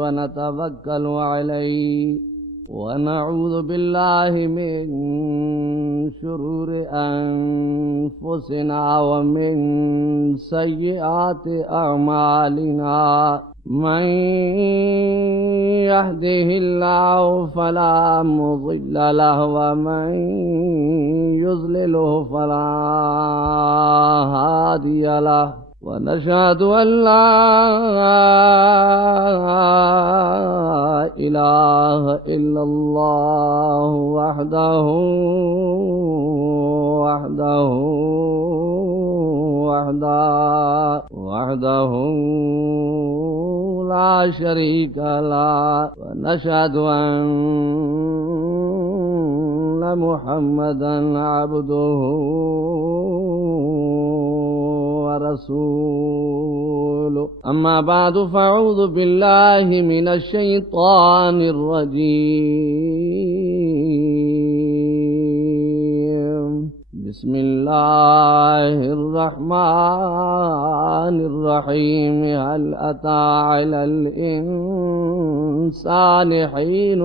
ونتوكل عليه ونعوذ بالله من شرور أنفسنا ومن سيئات أعمالنا من يهده الله فلا مضل له ومن يضلله فلا هادي له ونشهد أن لا إله إلا الله وحده لا شريك له ونشهد أن محمدا عبده ورسوله. أما بعد فأعوذ بالله من الشيطان الرجيم. بسم الله الرحمن الرحيم. هل أتى على الإنسان حين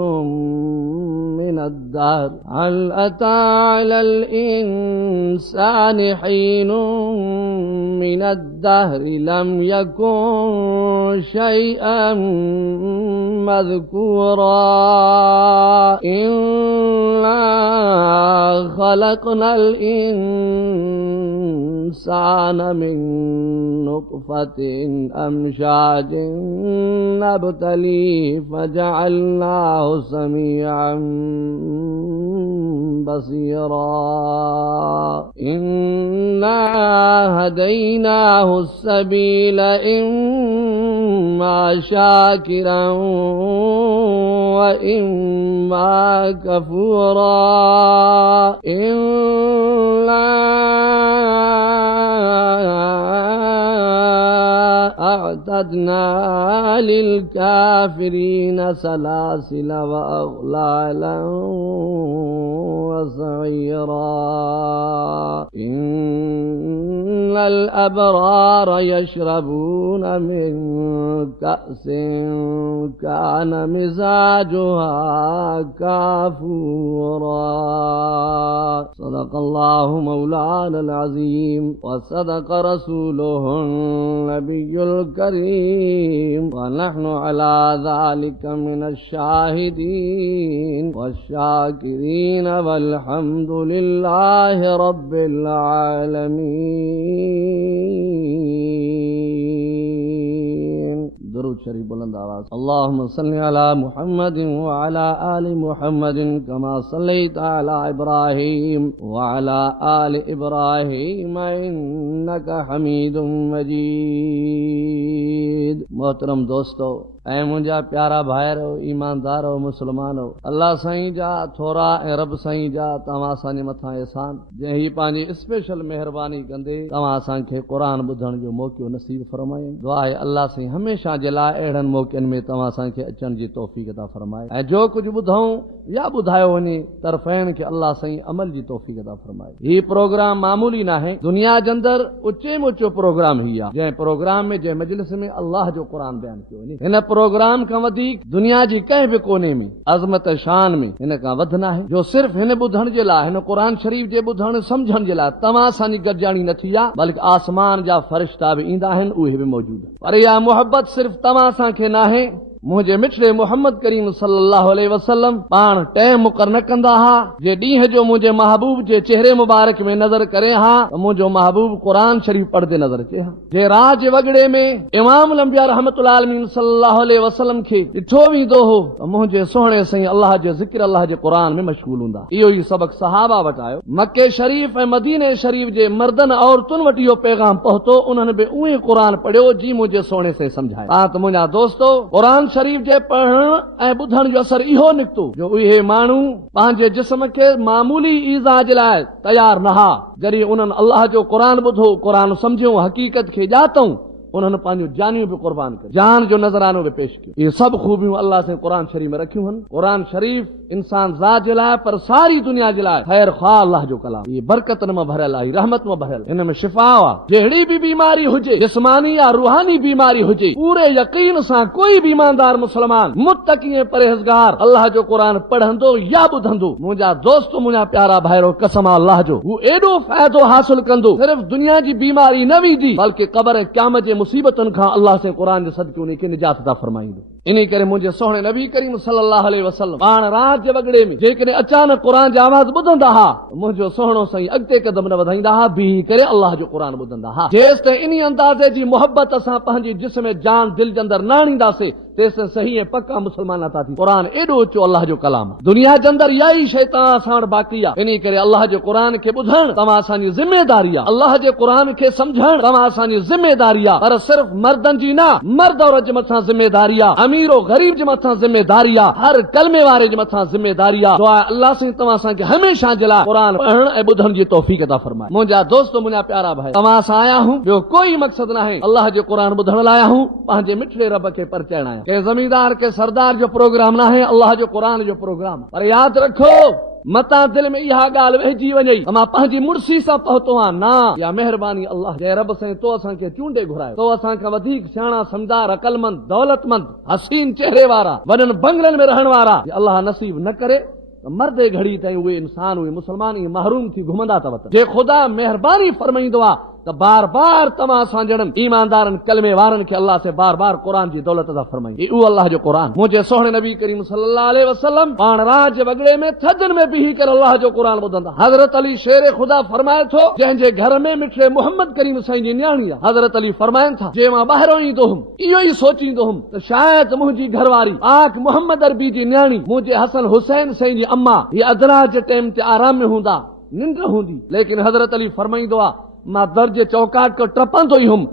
من الدهر لم يكن شيئا مذكورا. إنا خلقنا الإنسان من نطفة أمشاج نبتليه فجعلناه سميعا بصيرا. إنا هديناه السبيل إما شاكرا وإما كفورا. إنا أعتدنا للكافرين سلاسل وأغلالا وسعيرا. إن الأبرار يشربون من كأس كان مزاجها كافورا. صدق الله مولانا العظيم وصدق رسوله النبي الكريم ونحن على ذلك من الشاهدين والشاكرين والحمد لله رب العالمين. درود شریف بلند آواز. اللهم صل على محمد وعلى آل محمد كما صليت على إبراهيم وعلى آل إبراهيم إنك حميد مجيد. محترم دوستو ऐं मुंहिंजा प्यारा भाइरो ईमानदारो मुस्लमानो, अल्लाह साईं जा थोरा ऐं रब साईं जा तव्हां असांजे मथां एहसान जंहिं ही पंहिंजी स्पेशल महिरबानी कंदे तव्हां असांखे क़ुर ॿुधण जो मौक़ो नसीब फरमाए। दुआ आहे अल्लाह साईं हमेशह जे लाइ अहिड़नि मौक़नि में तव्हां असांखे अचण जी तौफ़ीक़ अता फरमाए ऐं जो कुझु ॿुधऊं या ॿुधायो वञे तरफ़ैन खे अल्लाह साईं अमल जी तौफ़ीक़ अता फरमाए। हीउ प्रोग्राम मामूली न आहे, दुनिया जे अंदरि ऊचे में ऊचो प्रोग्राम ही आहे। जंहिं प्रोग्राम में जंहिं मजलिस में अल्लाह जो क़ुर बयान कयो वञे, हिन प्रोग्राम खां वधीक दुनिया जी कंहिं बि कोने में अज़मत शान में हिन खां वधि न आहे जो सिर्फ़ हिन ॿुधण जे लाइ, हिन क़ुर शरीफ़ जे ॿुधण सम्झण जे लाइ तव्हां असांजी गॾिजाणी न थी आहे, बल्कि आसमान जा फ़रिश्ता बि ईंदा आहिनि, उहे बि मौजूद आहिनि। पर इहा मुहबत सिर्फ़ तव्हां असांखे न आहे, मुंहिंजे मिठड़े मोहम्मद करीम सल्लल्लाहु अलैहि वसल्लम पाण टाइम मुक़रर न कंदा हा जे ॾींहं जो मुंहिंजे महबूब जे चेहरे मुबारक में नज़र करे हा त मुंहिंजो महबूब क़ुर शरीफ़ पढ़दे नज़र अचे हा। जे राज वॻड़े में इमाम अंबिया रहमतुल्लाह अलैहि सल्लल्लाहु अलैहि वसल्लम खे ॾिठो वेंदो हो त मुंहिंजे सोहणे साईं अल्लाह जो ज़िक्र अल्लाह जे क़ुर में मशगूल हूंदा। इहो ई सबक़ सहाबा वटि आयो। मके शरीफ़ ऐं मदीने शरीफ़ जे मर्दनि औरतुनि वटि इहो पैगाम पहुतो, उन्हनि बि उहे क़ुर पढ़ियो जी मुंहिंजे सोहणे से सम्झाए। त मुंहिंजा दोस्तो, क़ुर शरीफ़ जे पढ़ण ऐं ॿुधण जो असर इहो निकितो जो उहे माण्हू पंहिंजे जिस्म खे मामूली ईज़ा जे लाइ तयार न हा। जॾहिं उन्हनि अल्लाह जो क़ुर ॿुधो, क़ुर सम्झियो, हक़ीक़त खे ॼातऊं, उन्होंने पंहिंजूं जानियूं बि क़ुर्बान कयूं, जान जो नज़रानो बि पेश कयो। इहे सभु ख़ूबियूं अल्लाह से क़ुरान शरीफ़ में रखियूं आहिनि। क़ुरान शरीफ़ इंसान ज़ात जे लाइ पर सारी दुनिया जे लाइ ख़ैर ख़्वाह अल्लाह जो कलाम, इहे बरकतनि मां भरियल आहे, रहमत मां भरियल, हिन में शिफ़ा आहे। जहिड़ी बि बीमारी हुजे, जिस्मानी या रूहानी बीमारी हुजे, पूरे यकीन सां कोई बि ईमानदार मुस्लमान मुत्तक़ी परहेज़गार अल्लाह जो क़ुरान पढ़ंदो या ॿुधंदो, मुंहिंजा दोस्त, मुंहिंजा प्यारा भाइरो, कसम अल्लाह जो, हू एॾो फ़ाइदो हासिल कंदो, सिर्फ़ दुनिया जी बीमारी न वेंदी बल्कि क़ब्र ऐं क़यामत जे मुसीबतुनि खां अल्लाह से क़ुरान जे सदके उनखे निजात अता फरमाईंदो। इन्ही करे मुंहिंजे सोहणे नबी करीम सल्लल्लाहु अलैहि वसल्लम पाण रात जे वॻड़े में जेकॾहिं अचानक क़ुरान जी आवाज़ ॿुधंदा हा, मुंहिंजो सोहणो साईं अॻिते क़दम न वधाईंदा हा, बीही करे अल्लाह जो क़ुरान ॿुधंदा हा। जेसि ताईं इन अंदाज़े जी मोहबत असां पंहिंजी जिस्म जान दिल जे अंदरि न आणींदासीं, तेसि सही ऐं पक्का मुस्लमान नथा थी। क़ुरान एॾो ऊचो अल्लाह जो कलाम आहे, दुनिया जे अंदरि इहा ई शइ तव्हां असां वटि बाक़ी आहे। इन करे अल्लाह जो क़ुरान खे ॿुधणु तव्हां असांजी ज़िमेदारी आहे, अल्लाह जे क़ुरान खे सम्झणु तव्हां असांजी ज़िमेदारी आहे, पर सिर्फ़ मर्दनि जी न, मर्द औरत जे मथां ज़िमेदारी आहे, अमीर ओ ग़रीब जे मथां ज़िमेदारी आहे, हर कलमे वारे जे मथां ज़िमेदारी आहे। दुआ अल्लाह से तव्हां असांखे हमेशह जे लाइ क़ुरान पढ़णु ऐं ॿुधण जी तौफ़ीक़ अता फरमाए। मुंहिंजा दोस्त, मुंहिंजा प्यारा भाई, तव्हां सां आया हूं, ॿियो कोई मक़सद न आहे, अल्लाह जो क़ुरान ॿुधण लाइ आया हूं, पंहिंजे मिठड़े रब खे परिचाइण आया। कंहिं ज़मींदार के सरदार जो प्रोग्राम न आहे, अल्लाह जो क़ुरान जो प्रोग्राम। पर यादि रखो, मतां दिल में इहा ॻाल्हि वेहिजी वञे त मां पंहिंजी मुड़सी सां पहुतो आहियां, न, या महिरबानी अल्लाह जे रब साईं, तो असांखे चूंडे घुरायो, तो असांखां वधीक सियाणा, समझदार, अकलमंद, दौलतमंद, हसीन चेहरे वारा, वॾनि बंगलनि में रहण वारा अल्लाह नसीब न करे त मर्दे घड़ी ताईं उहे इंसान, उहे मुस्लमान ई महरूम थी घुमंदा अथव। जे ख़ुदा महिरबानी फरमाईंदो आहे त बार बार तव्हां असां जहिड़नि ईमानदारनि कलमे वारनि खे अल्लाह से बार बार क़ुरान जी दौलत अता फरमाईंदी। उहो अल्लाह जो क़ुरान। मुंहिंजे सोहणे नबी करीम सल्लल्लाहु अलैहि वसल्लम पाण रात जे वॻड़े में थधनि में बीही करे अल्लाह जो क़ुरान ॿुधंदा। हज़रत अली शेर ख़ुदा फरमाए थो, जंहिंजे घर में मिठड़े मोहम्मद करीम साईं जी न्याणी आहे, हज़रत अली फरमाइनि था, जे मां ॿाहिरों ईंदो हुउमि इहो ई सोचींदो हुउमि त शायदि मुंहिंजी घरवारी पाक मोहम्मद अरबी जी न्याणी, मुंहिंजे हसन हुसैन साईं जी अम्मा, हीअ अदरा जे टाइम ते आराम में हूंदा, निंड हूंदी, लेकिन हज़रत अली फरमाईंदो आहे, मां दर जे चौकाट को टपंदो ई हुउमि,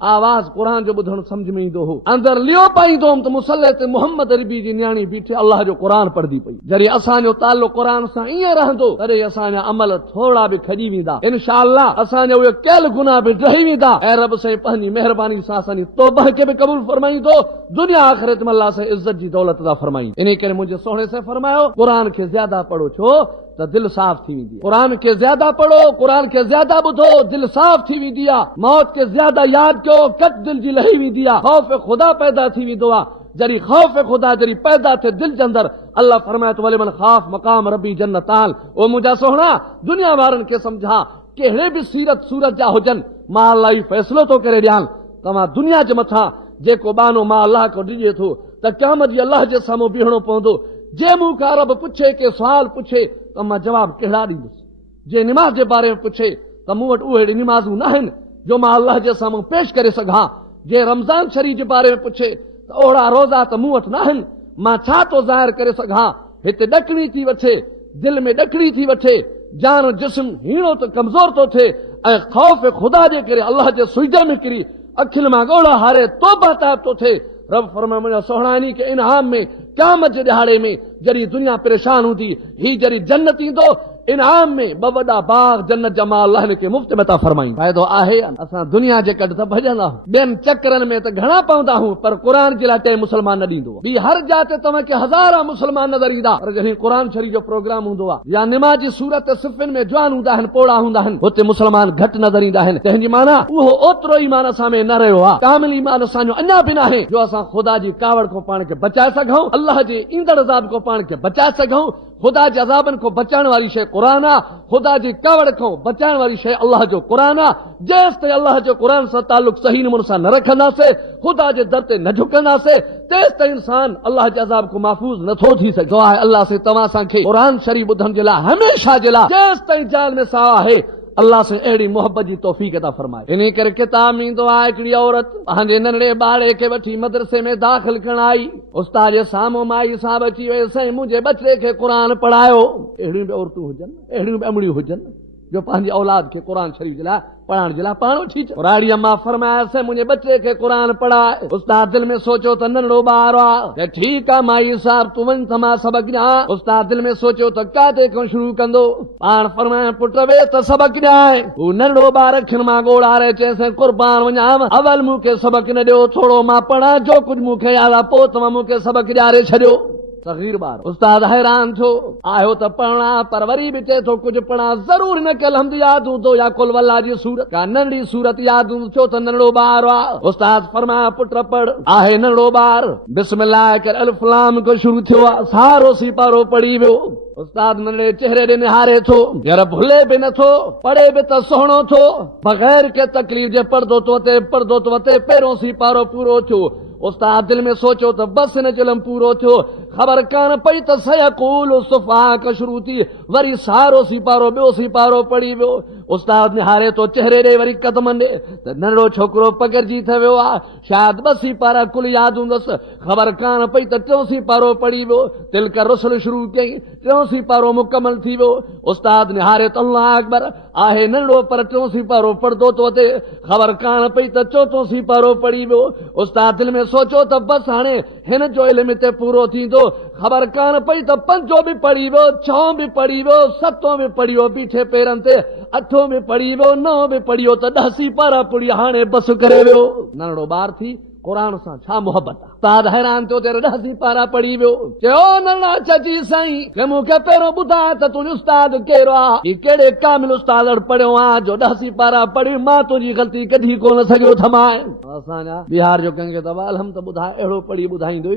आवाज़ क़ुरान जो ॿुधणु सम्झ में ईंदो हो, अंदरि लियो पाईंदो हुउमि त मुसल्ले ते मोहम्मद अरबी जी न्याणी बीठे अल्लाह जो क़ुरान पढ़ंदी पई। जॾहिं असांजो ताल्लुक़ क़ुरान सां ईअं रहंदो, तॾहिं असांजा अमल थोरा बि खॼी वेंदा, इंशाअल्लाह असांजा उहे कयल गुनाह बि ढही वेंदा, ऐं रब साईं पंहिंजी महिरबानी सां असांजी तौबह खे बि क़बूल फरमाईंदो, दुनिया आख़िरत में अल्लाह से इज़त जी दौलत अता फरमाईंदो। इन करे मुंहिंजे सोहणे से फरमायो, क़ुरान खे ज़्यादा पढ़ो, छो त दिल साफ़ थी वेंदी आहे। क़ुरान खे ज़्यादा पढ़ो, क़ुरान खे ज़्यादा ॿुधो, दिल साफ़ थी वेंदी आहे। मौत खे ज़्यादा यादि कयो, कट दिल जी लही वेंदी आहे, ख़ौफ़ ख़ुदा पैदा थी वेंदो आहे। जॾहिं ख़ौफ़ ख़ुदा जॾहिं पैदा थिए दिल जे अंदरि, अल्लाह फरमाए थो, वलिमन ख़ाफ़ मक़ाम रबी जन्नतान। ओ मुंहिंजा सोहणा, दुनिया वारनि खे सम्झा, कहिड़े बि सीरत सूरत जा हुजनि, मां अल्लाह ई फ़ैसिलो थो करे ॾियां, तव्हां दुनिया जे मथां जेको बानो मां अल्लाह को ॾिजे थो त क़यामत जी अल्लाह जे साम्हूं बीहणो पवंदो। जे मूंखां रब पुछे, के सुवाल पुछे त मां जवाब कहिड़ा ॾींदुसि। जे निमाज़ जे बारे में पुछे त मूं वटि उहे निमाज़ूं न आहिनि जो मां अल्लाह जे साम्हूं पेश करे सघां। जे रमज़ान शरीफ़ जे बारे में पुछे त ओड़ा रोज़ा त मूं वटि न आहिनि, मां छा थो ज़ाहिर करे सघां। हिते ॾकणी थी वठे, दिल में ॾकणी थी वठे, जान जिस्म हीणो त कमज़ोर थो थिए, ऐं ख़ौफ़ ख़ुदा जे करे अल्लाह जे सुजदे में किरी अखियुनि मां ॻोड़ा हारे तौबा ताइब थो थिए। रब फरमाए, मुंहिंजा सोहणा, इन्ही खे इनाम में क़यामत जे ॾिहाड़े में जॾहिं दुनिया परेशान हूंदी, ही जॾहिं जन्नत ईंदो, इनाम में ॿ वॾा बाग जन्नत जा मां अल्लाह हिन खे मुफ़्त में था फरमाईं। फ़ाइदो आहे, असां दुनिया जे कॾ त भॼंदा आहियूं, ॿियनि चकरनि में त घणा पवंदा आहियूं, पर क़ुरान जे लाइ कंहिं मुस्लमान न ॾींदो। ॿी हर जात तव्हांखे हज़ार मुस्लमान नज़र ईंदा, पर जॾहिं क़ुरान शरीफ़ जो प्रोग्राम हूंदो आहे या निमाज़ जी सूरत सिफ़िन में जवान हूंदा आहिनि, पोड़ा हूंदा आहिनि, हुते मुस्लमान घटि नज़र ईंदा आहिनि। तंहिंजी माना उहो ओतिरो ईमान असां में न रहियो आहे, कामिल ईमान असांजो अञा बि न आहे जो असां ख़ुदा जी कावड़ खां पाण खे बचाए सघूं, अल्लाह जे ईंदड़ अज़ाब खां पाण खे बचाए सघूं। ख़ुदा जे अज़ाबनि खां बचाइण वारी शइ क़ुरान आहे, ख़ुदा जी कावड़ खां बचाइण वारी शइ अल्लाह जो क़ुरान आहे। जेसि ताईं अल्लाह जो क़ुरान सां ताल्लुक़ सही नमूने सां न रखंदासीं, ख़ुदा जे दर ते न झुकंदासीं, तेसि ताईं इंसान अल्लाह जे अज़ाब खां महफ़ूज़ नथो थी सघे। दुआ आहे अल्लाह से तव्हां असांखे क़ुरान शरीफ़ ॿुधण जे लाइ हमेशह जे लाइ जेसि ताईं जान में साह आहे अल्लाह से अहिड़ी मोहब्बत जी तौफ़ीक़ अता फरमाए। इन करे किताब में ईंदो आहे, हिकिड़ी औरत पंहिंजे नंढड़े ॿारे खे वठी मदरसे में दाख़िल करण आई, उस्ताद जे साम्हूं माई साहब अची वियो, साईं मुंहिंजे बचे खे क़ुरान पढ़ायो। अहिड़ियूं बि औरतूं हुजनि, अहिड़ियूं बि अमड़ियूं हुजनि, जो पंहिंजी औलाद खे क़ुरान शरीफ़ जे लाइ पढ़ाइण जे लाइ पाण वठी अचे। राड़ी अम्मा फरमायसि मुंहिंजे बचे खे क़ुरान पढ़ाए। उस्ताद दिल में सोचियो त नंढड़ो ॿार आहे, ठीकु आहे माई साहब तूं वञ त मां सबक ॾियां। उस्ताद दिल में सोचियो त काथे खां शुरू कंदो। पाण फरमाए पुट वे त सबक ॾियाए। हू नंढड़ो ॿार अखियुनि मां ॻोड़ारे चयसि क़ुर्बान वञाव, अवल मूंखे सबक न ॾियो, थोरो मां पढ़ां, जो कुझु मूंखे यादि आहे पोइ तव्हां मूंखे सबक ॾियारे छॾियो। सगीर ॿार। उस्ताद हैरान थियो, आयो त पढ़णा पर वरी बि चए थो कुझु पढ़ा, ज़रूर न कल हमद यादि हूंदो या कुल वल्ला जी सूरत, का नंढड़ी सूरत यादि हूंदो त नंढड़ो ॿार आहे। उस्ताद फरमाया पुट पढ़। आहे नंढड़ो ॿार, बिस्मिल्लाह कर अलिफ लाम को शुरू थियो आहे, सारो सिपारो पढ़ी वियो। उस्ताद नंढड़े चेहरे ॾे निहारे थो, यार भुले बि नथो, पढ़े बि त सुहिणो थो, बग़ैर के तकलीफ़ जे पढ़दो तो वते पहिरियों सिपारो पूरो थियो। उस्ताद दिल में सोचियो त बस हिन जुलम पूरो थियो, ख़बर कान पई त सयक़ूल सुफ़ाक शुरू थी, वरी सारो सिपारो ॿियो सिपारो पढ़ी वियो। उस्ताद निहारे तो चेहरे ॾे, वरी कदमनि ॾे त नंढड़ो छोकिरो पकड़जी थी वियो आहे, शायदि ॿ सिपारा कुल यादि हूंदसि, ख़बर कान पई त टियों सिपारो पढ़ी वियो। तिलक रुसल शुरू कई, टियों सिपारो मुकमल थी वियो। उस्ताद निहारे त अल्लाह अकबर, आहे नंढड़ो पर टियों सिपारो पढ़दो तो वते, ख़बर कान पई त चोथों सिपारो पढ़ी वियो। उस्ताद दिल में सोचियो त बस हाणे हिन जो इल्म हिते पूरो थींदो, ख़बर कान पई त पंजो बि पढ़ी वियो, छहों बि पढ़ी वियो, सतों बि पढ़ी वियो, बीठे पेरनि ते, अठों बि पढ़ी वियो, नओं बि पढ़ी वियो, त 10 सिपारा पढ़ी हाणे बस करे वियो। नंढड़ो ॿार थी क़ुरान सां छा मोहबत आहे। उस्ताद हैरान थियो, तेरे 10 सिपारा पढ़ी वियो। चयो नंढड़ा चाची साईं के मूंखे पहिरियों ॿुधाए त तुंहिंजो उस्ताद कहिड़ो आहे, ही कहिड़े कामिल उस्ताद वटि पढ़ियो आहे जो 10 सिपारा पढ़ी, मां तुंहिंजी ग़लती कढी कोन सघियो थमाए। असांजा बिहार जो कंहिंखे त वालम त ॿुधाए, अहिड़ो पढ़ी ॿुधाईंदो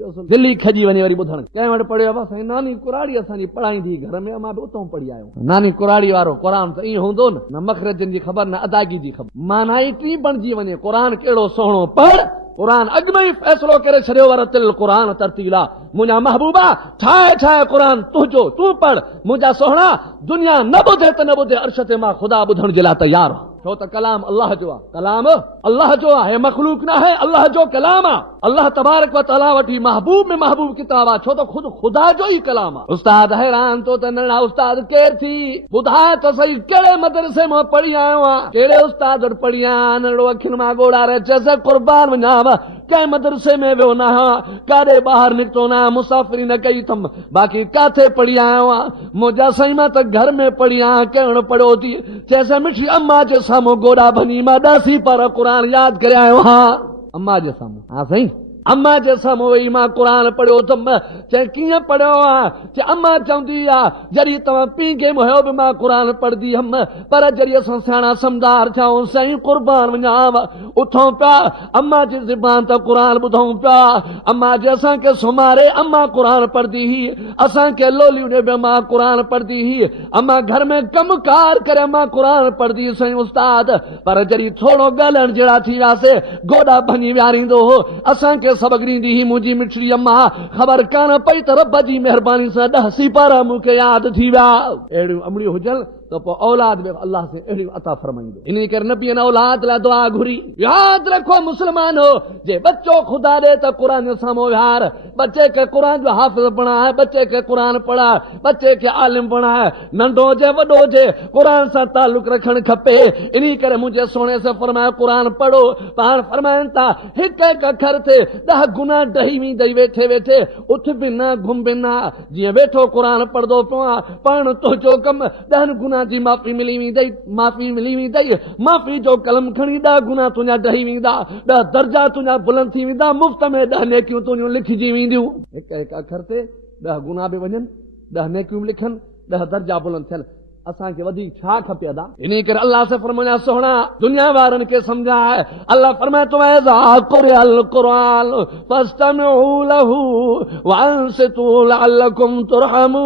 दिल्ली खजी वञे वरी ॿुधण, कंहिं वटि पढ़ियो आहे साईं नानी कुराड़ी असांजी पढ़ाईंदी घर में, मां बि उतां पढ़ी आयो। नानी कुराड़ी वारो क़ुरान त ईअं हूंदो न मखरजनि जी ख़बर न अदायगी जी ख़बर, माना ई टी बणिजी वञे क़ुरान कहिड़ो सुहिणो पढ़। क़ुरान अॻु में ई फ़ैसिलो करे छॾियो, वरतिल क़ुरान तरतीला, मुंहिंजा महबूबा ठाहे ठाहे क़ुरान तुंहिंजो, तूं पढ़। मुंहिंजा सोहणा दुनिया न ॿुधे त न ॿुधे, अर्श ते मां ख़ुदा ॿुधण जे लाइ तयार आहियां। छो त कलाम अल्लाह जो आहे, कलाम अल्लाह जो आहे, मखलूक न आहे, अल्लाह जो कलाम आहे। अल्लाह तबारक व तआला वटि महबूब में महबूब किताब आहे, छो त खुद खुदा जो ई कलाम आहे। उस्ताद हैरान तो त नंढड़ा उस्ताद केर थी, ॿुधाए त सही कहिड़े मदरसे मां पढ़ी आयो आहे, कहिड़े उस्ताद वटि पढ़ी आया। नंढड़ो अखियुनि मां ॻोड़ारे चयसि क़ुर्बान वञाव, कंहिं मदरसे में वियो न आहियां, काॾे ॿाहिरि निकितो न आहियां, मुसाफ़िरी न कई अथमि, बाक़ी काथे पढ़ी आयो आहे। मुंहिंजा साईं मां त घर में पढ़ी आहियां, कंहिं वटि पढ़ियो थी। चयसि मिठी अम्मा जे साम्हूं गोॾा भञी मां 10 सिपारा क़ुरान यादि करे आयो आहियां। अम्मा जे साम्हूं, हा साईं अम्मा जे साम्हूं वेही मां क़ुरान पढ़ियो त चए कीअं पढ़ियो आहे, चए अम्मा चवंदी आहे जॾहिं तव्हां पीउ खे मुहियो बि मां क़ुरान पढ़ंदी हुअमि, पर जॾहिं असां सियाणा समझदार थियाऊं साईं क़ुर्बान वञाव, उथूं पिया अम्मा जी ज़बान त क़ुरान ॿुधूं पिया। अम्मा जे असांखे सुम्हारे अम्मा क़ुरान पढ़ंदी हुई, असांखे लोलियूं ॾे बि अम्मा क़ुरान पढ़ंदी हुई, अम्मा घर में कमकार करे अम्मा क़ुरान पढ़ंदी साईं उस्ताद। पर जॾहिं थोरो ॻाल्हाइण जहिड़ा थी वियासीं, गोॾा भञी विहारींदो हो, असांखे सबक ॾींदी हुई मुंहिंजी मिठड़ी अम्मा, ख़बर कान पई त रब जी महिरबानी सां 10 सिपारा मूंखे यादि थी विया। अहिड़ियूं अमड़ियूं हुजनि तो पोइ औलाद में अल्लाह से अहिड़ियूं अता फरमाईंदो। इन करे नबी ने औलाद लाइ दुआ घुरी। यादि रखो मुस्लमानो, जे बच्चो खुदा ॾे त क़ुरान जे साम्हूं विहार, बच्चे खे क़ुरान जो हाफ़िज़ बणाए, बच्चे खे क़ुरान पढ़ाए, बच्चे खे आलिम बणाए, नंढो हुजे वॾो हुजे क़ुरान सां ताल्लुक़ रखणु खपे। इन करे मुंहिंजे सोणे से फरमायो क़ुरान पढ़ो। पाण फरमाइनि था हिकु हिकु अखर ते 10 गुना डही वेंदई, वेठे वेठे उथ बि न घुम बि न, जीअं वेठो क़ुरान पढ़ंदो पियो आहे, पाण तुंहिंजो कमु 10 गुना जी माफ़ी मिली वेंदई, माफ़ी मिली वेंदई, माफ़ी जो कलम खणी 10 गुना तुंहिंजा डही वेंदा, 10 दर्जा तुंहिंजा बुलंद थी वेंदा, मुफ़्त में 10 नेकियूं तुंहिंजूं लिखिजी वेंदियूं। हिकु हिकु अखर ते 10 गुना बि वञनि, 10 नेकियूं लिखनि, 10 दर्जा बुलंद थियनि। असांखे वधीक छा खपे अदा। इन करे अल्लाह से फरमाया सोहणा दुनिया वारनि खे समझाए। अल्लाह फरमाए तो ऐज़ा क़ुरिअल क़ुरान फस्तमिऊ लहू वअनसितू लअल्लकुम तुरहमून।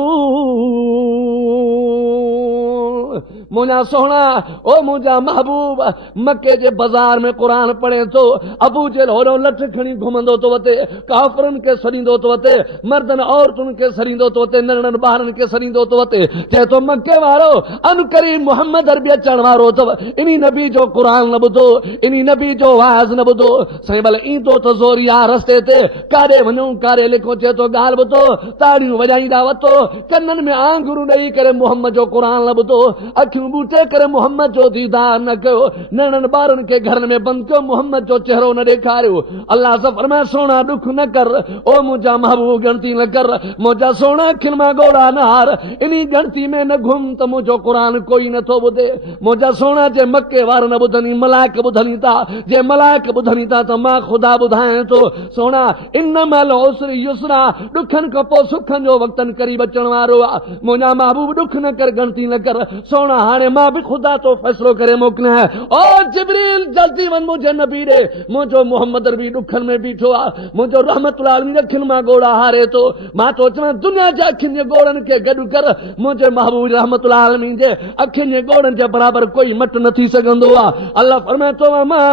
मुंहिंजा सोहणा ओ मुंहिंजा महबूब मके जे बाज़ार में क़ुरान पढ़े थो, अबू जेल होॾो लठ खणी घुमंदो थो वते, काफ़िरनि खे सड़ींदो थो वते, मर्दनि औरतुनि खे सड़ींदो थो वते, नंढड़नि ॿारनि खे सड़ींदो थो वते, चए थो मके वारो अनकरी मोहम्मद अरबी अचण वारो अथव, इनी नबी जो क़ुरान न ॿुधो, इनी नबी जो वाज़ न ॿुधो। साईं भले ईंदो त ज़ोरिया रस्ते ते काॾे वञूं काॾे लिखो, चए थो ॻाल्हि ॿुधो, ताड़ियूं वॼाईंदा वतो, कननि में आंगुरूं ॾेई करे मोहम्मद जो क़ुरान न ॿुधो, अखियूं ॿूटे करे मोहम्मद जो दीदार न कयो, नंढनि ॿारनि खे घरनि में बंदि कयो, मोहम्मद जो चेहरो न ॾेखारियो। अल्लाह सां फरमाए सोना ॾुख न कर, ओ मुंहिंजा महबूब गिणती न कर, मुंहिंजा सोना अखियुनि मां ॻोढ़ा न हार, इनी गिणती में न घुम त मुंहिंजो क़ुरान कोई नथो ॿुधे। मुंहिंजा सोना जे मके वारा न ॿुधनि, मलाइक ॿुधनि था, जे मलाइक ॿुधनि था त मां ख़ुदा ॿुधायां थो। सोना इन्नमल उसरि युसरा, ॾुखनि खां पोइ सुखनि जो वक़्तनि करीब अचण वारो आहे। मुंहिंजा महबूब ॾुख न कर, गिणती न कर। सोना हाणे मां बि ख़ुदा तो फ़ैसिलो करे मोकिलियां, ओ जिब्रील जल्दी वञ मुंहिंजे नबी ॾे, मुंहिंजो मोहम्मद बि ॾुखनि में बीठो आहे, मुंहिंजो रहमतुल आलमीन अखियुनि मां ॻोढ़ा हारे थो। मां तो चवां दुनिया जे अखियुनि जे ॻोढ़नि खे गॾु कर, मुंहिंजे महबूब रहमतुल आलमीन जे अखियुनि जे ॻोढ़नि जे बराबरि कोई मट न थी सघंदो आहे। अल्लाह फरमाए थो मां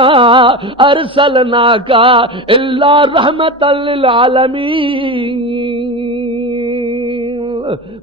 अरसलनाका इल्ला रहमतल लिल आलमीन,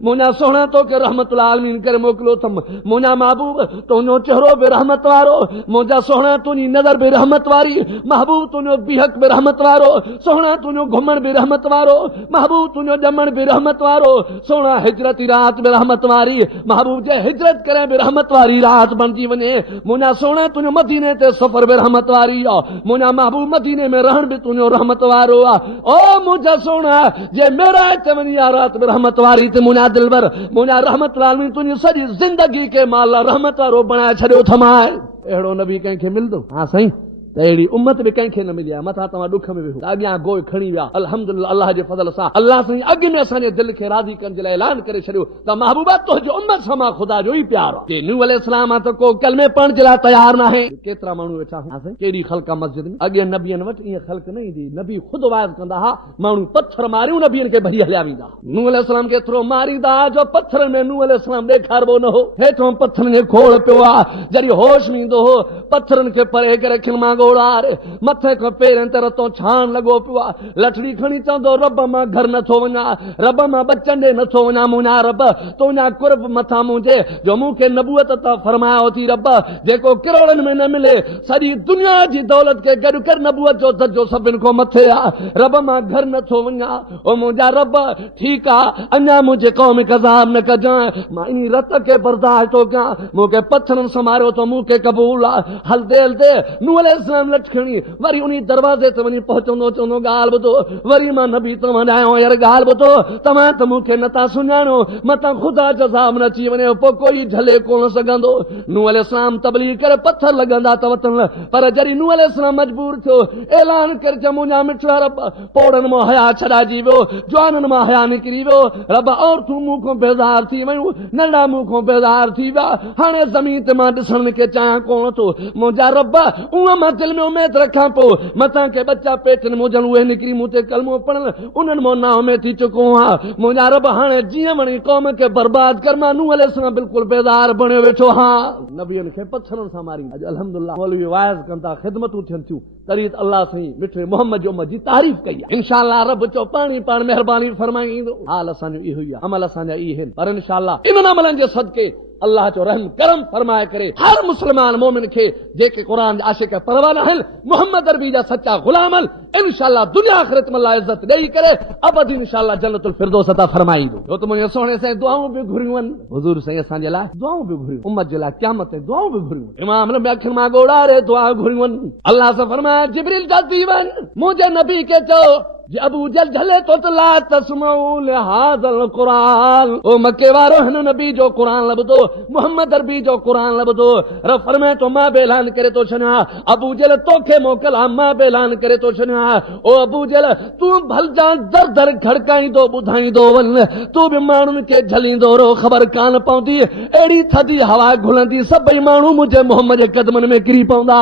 मुंहिंजा सोहणा तोखे रहमतुल आलमीन करे मोकिलियो अथमि। मुंहिंजा महबूब तुंहिंजो चेहरो बि रहमत वारो, मुंहिंजा सोहणा तुंहिंजी नज़र बि रहमत वारी, महबूब तुंहिंजो बीहक बि रहमत वारो, सोहणा तुंहिंजो घुमण बि रहमत वारो, महबूब तुंहिंजो ॼमण बि रहमत वारो, सोहणा हिजरती राति बि रहमत वारी, महबूब जे हिजरत करे बि रहमत वारी राति बणिजी वञे। मुंहिंजा सोहणा तुंहिंजो मदीने ते सफ़र बि रहमत वारी आहे, मुंहिंजा महबूब मदीने में रहण बि तुंहिंजो रहमत वारो आहे। ओ मुंहिंजा सोहणा जे मेराज ते वञी आ राति बि रहमत वारी, ते मुंहिंजा दिलबर मुंहिंजा रहमत आलमीन तुंहिंजी सॼी ज़िंदगी खे मां रहमत वारो बणाए छॾियो थमाए। अहिड़ो नबी कंहिंखे मिलंदो? हा साईं, त अहिड़ी उम्मत बि कंहिंखे न मिली आहे। मथां तव्हां ॾुख में वेहो, अॻियां गोई खणी विया, अल्हम्दुलिल्लाह अल्लाह जे फज़ल सां अल्लाह साईं अॻु में असांजे दिलि खे राज़ी करण जे लाइ ऐलान करे छॾियो त महबूबा तुंहिंजो उम्मत सां मां ख़ुदा जो ई प्यार आहे। नूह अलैहिस्सलाम आहे त को कलमे पढ़ण जे लाइ तयार न आहे। केतिरा माण्हू वेठा आहिनि, केॾी ख़ल्क़ आहे मस्जिद में, अॻे नबियनि वटि ईअं ख़ल्क़ न ईंदी, नबी ख़ुदि वाइज़ कंदा हा, माण्हू पत्थर मारियूं नबियनि खे भॼी हलिया वेंदा। नूह अलैहिस्सलाम खे एतिरो मारींदा जो पत्थरनि में नूह अलैहिस्सलाम ॾेखारिबो न हो, हेठों पत्थरनि खे खोड़ पियो आहे, जॾहिं होश में ईंदो हो पत्थरनि खे परे करे अखियुनि मां ॻोढ़ारे, मथे खां पेरनि ते रतो छाण लॻो पियो आहे, लठड़ी खणी चवंदो रब मां घर नथो वञा, रब मां बचन ॾे नथो वञा, मुंहिंजा रब तुंहिंजा कुर्ब मथां मुंहिंजे जो मूंखे नबूअत त फरमायो थी, रब जेको किरोड़नि में न मिले, सॼी दुनिया जी दौलत खे गॾु कर, नबूअत जो दर्जो सभिनि खां मथे आहे, रब मां घर नथो वञा। ओ मुंहिंजा रब ठीकु आहे, अञा मुंहिंजे क़ौम खे अज़ाब न कजांइ, मां इन रत खे बर्दाश्त थो कयां, मूंखे पत्थरनि संभारियो तो मूंखे क़बूल आहे। हलदे हलदे नूह अलैहिस्सलाम लठ खणी वरी उन दरवाज़े ते वञी पहुचंदो, चवंदो ॻाल्हि ॿुधो, वरी मां नबी तव्हां आहियो यार, ॻाल्हि ॿुधो, तव्हां त मूंखे नथा सुञाणो, मतां ख़ुदा जो अज़ाब न अची वञे, पोइ कोई झले कोन सघंदो। नूह अलैहिस्सलाम तबलीग करे पत्थर लॻंदा त वतन, पर जॾहिं नूह अलैहिस्सलाम मजबूर थियो, ऐलान करे चयो मुंहिंजा मिठड़ा रब, पोड़नि मां हया छॾाइजी वियो, जवाननि मां हया निकिरी वियो, रब औरतूं मूं खां बेज़ार थी वियूं, नंढा मूं खां बेज़ार थी विया, हाणे ज़मीन ते मां ॾिसण खे चाहियां कोन थो। मुंहिंजा रब उहा मां दिलि में उमेद रखां पोइ मथां के बच्चा पेटनि में हुजनि, उहे निकिरी मूं ते कलमो पढ़नि, उन्हनि मां ना उमेद थी चुको आहियां। मुंहिंजा रब हाणे जीअं वणी क़ौम खे बर्बाद कर, मां नूह अलैहिस्सलाम बिल्कुलु बेज़ार बणियो वेठो हा, नबियनि खे पत्थरनि सां मारी। अॼु अल्हम्दुलिल्लाह मौलवी वाइज़ कनि था, ख़िदमतूं थियनि थियूं, तॾहिं अल्लाह साईं मिठे मोहम्मद जी उम्मत जी तारीफ़ कई आहे। इंशाअल्लाह रब चो पाणी पाण महिरबानी फरमाई ईंदो। हाल असांजो इहो ई आहे, अमल असांजा इहे आहिनि, पर इंशाअल्लाह इन्हनि अमलनि जे सदके अल्लाह जो रहम करम फरमाए करे हर मुस्लमान मोमिन खे जेके क़ुरान जा आशिक़ परवाना आहिनि, मोहम्मद अरबी जा सच्चा गुलाम आहिनि, इंशाअल्लाह दुनिया आख़िरत में अल्लाह इज़त ॾेई करे अबदी इंशाअल्लाह जन्नतुल फिरदौस अता फरमाईंदो। छो त मुंहिंजे सोहणे साईं दुआऊं बि घुरियूं आहिनि, हुज़ूर साईं असांजे लाइ दुआऊं बि घुरियूं, उम्मत जे लाइ क़यामत ते दुआऊं बि घुरियूं, इमाम ने अखियुनि मां ॻोड़ारे दुआ घुरियूं आहिनि। अल्लाह सां फरमाया जिब्रील जल्दी वञ, मुंहिंजे नबी खे चओ अबू जल झले तो ला तस्मऊ लिहाज़ल क़ुरान, ओ मके वारो हिन नबी जो क़ुरान लबदो, मोहम्मद अरबी जो क़ुरान लबदो। रब फरमाए तो मां बि ऐलान करे तो छॾियां, अबू जल तोखे मोकला, मां बि ऐलान करे तो छॾियां, ओ अबू जल तूं भलजां दर दर खड़काईंदो ॿुधाईंदो वञ, तूं बि माण्हुनि खे झलींदो रो, ख़बर कान पवंदी अहिड़ी थधी हवा घुलंदी, सभई माण्हू मुंहिंजे मोहम्मद जे कदमनि में किरी पवंदा।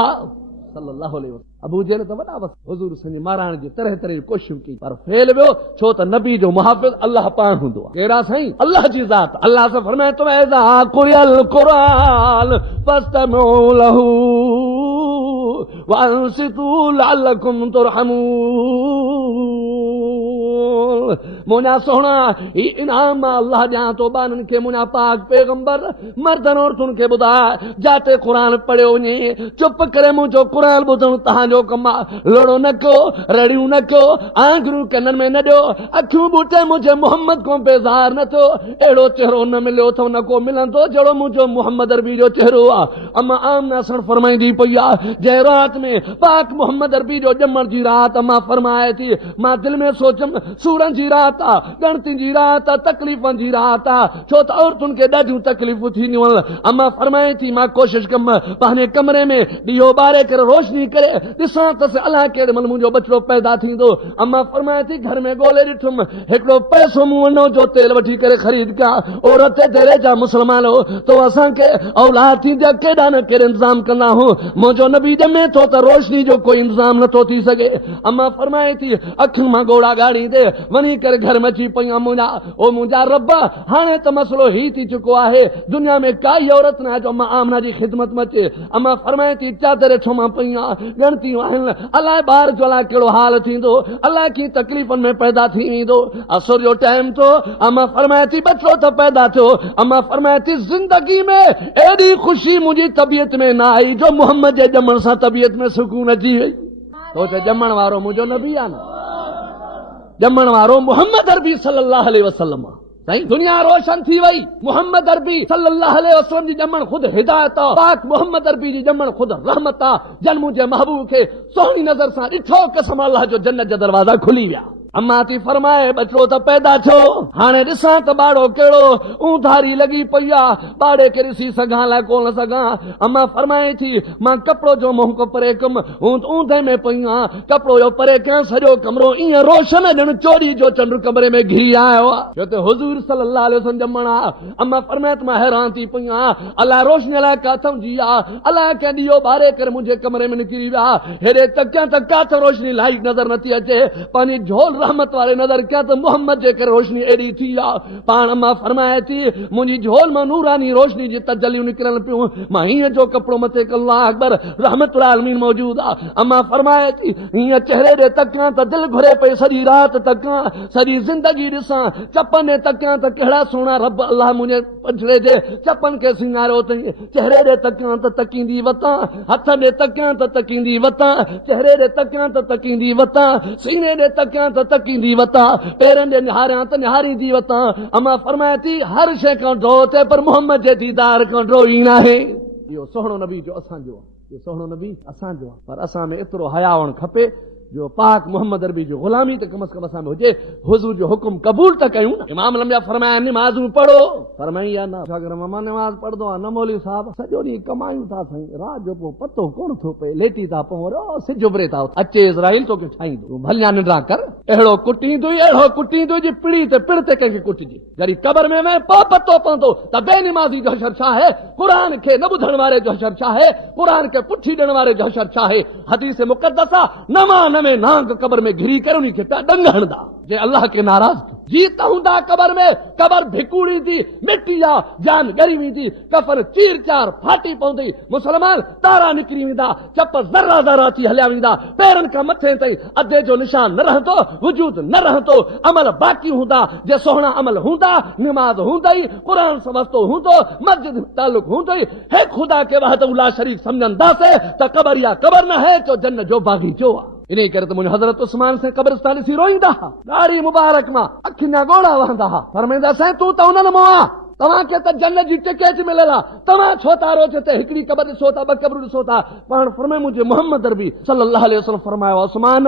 सल्लल्लाहु अलैहि वसल्लम। अबू जहल त वॾा बस हुजूर संजी माराइण जी तरह तरह कोशिशूं की पर फेल वियो, छो त नबी जो मुहाफ़िज़ अल्लाह पाण हूंदो आहे। कहिड़ा साईं? अल्लाह जी ज़ात। अल्लाह सां फरमाए तो ऐज़ा क़ुरिअल क़ुरान फस्तमिऊ लहू वअनसितू लअल्लकुम तुरहमून। मुंहिंजा सोहणा ही इनाम अल्लाह ॾियां थो बाननि खे, मुंहिंजा पाक पैगंबर मर्दनि औरतुनि खे ॿुधाए जाते क़ुरान पढ़ियो वञे चुप करे मुंहिंजो क़ुरान ॿुधणु तव्हांजो कमु आहे। लोड़ो न कयो, रड़ियूं न कयो, आंगुरियूं कननि में न ॾियो, अखियूं ॿूटे मुंहिंजे मोहम्मद खां बेज़ार न थियो। अहिड़ो चेहरो न मिलियो अथव न को मिलंदो जहिड़ो मुंहिंजो मोहम्मद अरबी जो चेहरो आहे। अमा आमना सण फरमाईंदी पई आहे जंहिं राति में पाक मोहम्मद अरबी जो ॼमण जी राति अमा फरमाए थी, मां दिलि में सोचमि सूरनि जी राति आहे, गणती जी राति आहे, तकलीफ़नि जी राति आहे, छो त औरतुनि खे ॾाढियूं तकलीफ़ूं थींदियूं आहिनि। अमा फरमाए थी मां कोशिशि कमि पंहिंजे कमरे में ॾीओ ॿारे करे रोशनी करे ॾिसां त अलाए केॾी महिल मुंहिंजो बचिड़ो पैदा थींदो। अमा फरमाए थी घर में ॻोल्हे ॾिठुमि हिकिड़ो पैसो मूं वञो जो तेल वठी करे ख़रीद कयां। औरत देरे जा मुस्लमान हो तो असांखे औलाद थींदे केॾा न केॾा इंतज़ाम कंदा हूं। मुंहिंजो नबी ॼमे थो त रोशनी जो कोई इंतज़ाम नथो थी सघे। अमा फरमाए थी अखियुनि मां ॻोड़ा ॻाड़ींदे वञी करे घर में अची पई मुंहिंजा रब हाणे त मसलो ही थी चुको आहे, दुनिया में काई औरत न आहे जो अमा आमना जी ख़िदमत में अचे। अमा फरमाए थी चादर छो पई ॻणतियूं आहिनि, अलाए ॿार जो अलाए कहिड़ो हाल थींदो, अलाए कीअं तकलीफ़ुनि में पैदा थी वेंदो। असुर जो टाइम तो अमा फरमाए थी बचो त पैदा थियो। अमा फरमाए थी ज़िंदगी में एॾी ख़ुशी मुंहिंजी तबियत में न आई जो मोहम्मद जे ॼमण सां तबियत में सुकून अची वई। तो त ॼमण वारो मुंहिंजो नबी आहे न, ॼमण वारो मोहम्मद अरबी सल्लल्लाहु अलैहि वसल्लम आहे। साईं दुनिया रोशन थी वई, मोहम्मद अरबी सल्लल्लाहु अलैहि वसल्लम जी ॼमण ख़ुदि हिदायत आहे, पाक मोहम्मद अरबी जी ॼमण ख़ुदि रहमत आहे। जन मुंहिंजे महबूब खे सोहणी नज़र सां ॾिठो कसम अल्लाह जो जन्नत जा दरवाज़ा खुली विया। अम्मा थी फरमाए बचड़ो त पैदा थियो, हाणे ॾिसां त ॿाड़ो कहिड़ो ऊंधारी लॻी पई आहे, ॿाड़े खे ॾिसी सघां लाइ कोन सघां। अम्मा फरमाए थी मां कपिड़ो जो मुंहुं को परे कमु ऊंधे में पई आहियां, कपिड़ो जो परे कयां सॼो कमरो ईअं रोशन ॼण चोरी जो चंड कमरे में घी आयो आहे, छो त हुज़ूर सल्लल्लाहु अलैहि वसल्लम ॼमण आहे। अम्मा फरमाए त मां हैरान थी पई आहियां, अलाए रोशनी अलाए काथां जी आहे, अलाए कंहिं ॾीओ ॿारे करे मुंहिंजे कमरे में निकिरी विया। हेॾे तकियां त काथां रोशनी लाइट नज़र नथी अचे, पंहिंजी झोल रहमत वारे नज़र कयां त मोहम्मद जे करे रोशनी एॾी थी आहे। पाण अम्मा फरमाए थी मुंहिंजी झोल मां नूरानी रोशनी जी तजलियूं निकिरनि पियूं, मां हीअं जो कपिड़ो मथे अल्लाह अकबर रहमतुल आलमीन मौजूद आहे। अम्मा फरमाए थी हीअं चेहरे ॾे तकियां त दिलि घुरे पई सॼी राति तकियां, सॼी ज़िंदगी ॾिसां, चपनि ॾे तकियां त कहिड़ा सुहिणा रब अल्लाह मुंहिंजे पछड़े जे चपनि खे सिंगारियो अथई। चेहरे ॾे तकियां त तकींदी वतां, हथ ॾे तकियां त तकींदी वतां, चेहरे ॾे तकियां त तकींदी वतां, सीने ॾे तकियां त तकींदी वतां, पेरनि ॾे निहारियां त निहारींदी वतां। अम्मा फरमाए थी हर शइ खां ड्रो थिए पर मोहम्मद जे दीदार खां ड्रो ई न आहे। इहो सोहणो नबी जो असांजो आहे, इहो सोहणो नबी असांजो आहे, पर असां में एतिरो हया हुअणु खपे जो पाक मोहम्मद अरबी जो गुलामी त कम से कम असां में हुजे, हुज़ूर जो हुकुम क़बूल त कयूं न। इमाम लंबिया फरमाया निमाज़ूं पढ़ो, फरमाई या न अगर मां निमाज़ पढ़दो आहे न मौलवी साहब सॼो ॾींहुं कमायूं था साईं, राति जो पोइ पतो कोन थो पए, लेटी था पऊं सिज उभरे था, अचे इज़राइल तोखे ठाहींदो, भलिया निंड्रा कर, अहिड़ो कुटींदो जी पिड़ी ते पिड़ ते कंहिंखे कुटिजे, जॾहिं क़बर में वञे पोइ पतो पवंदो त बेनिमाज़ी जो हशर छा आहे, क़ुरान खे न ॿुधण वारे जो हशर छा आहे, क़ुरान खे पुठी ॾियण वारे जो हशर छा आहे। हदीस मुक़द्दस आहे में नांग कबर में घिरी करे उन्हीं खे पिया डंग हणंदा जे अल्लाह के नाराज़ जीत हूंदा कबर में, कबर भिकूड़ी थी मिट्टी जा जान ॻरी वेंदी, कफन चीर चार फाटी पवंदी, मुसलमान तारा निकिरी वेंदा, चप ज़रा ज़रा थी हलिया वेंदा, पेरनि खां मथे ताईं अधे जो निशान न रहंदो, वजूद न रहंदो, अमल बाक़ी हूंदा, जे सोहणा अमल हूंदा, निमाज़ हूंदई, क़ुरान समझतो हूंदो, मस्जिद ताल्लुक हूंदई, हिकु ख़ुदा के वहदहू ला शरीक सम्झंदासीं त कबर या कबर न है जो जन्नत जो बाग़ीचो आहे। इन करे त मुंहिंजो हज़रत उस्मान से कब्रिस्तान ॾिसी रोईंदा हा, ॾाढी मुबारक मां अखियुनि जा ॻोड़ा वहंदा हा, फरमाईंदा साईं तूं त उन्हनि मां आहे, तव्हांखे त जन्नत जी टिकेट मिलियल आहे, तव्हां छो था रोज़ हिते हिकिड़ी क़बर ॾिसो था, ॿ क़बरूं ॾिसो था। पाण फरमाए मुंहिंजे मोहम्मद अरबी सल्लल्लाहु अलैहि वसल्लम फरमायो उस्मान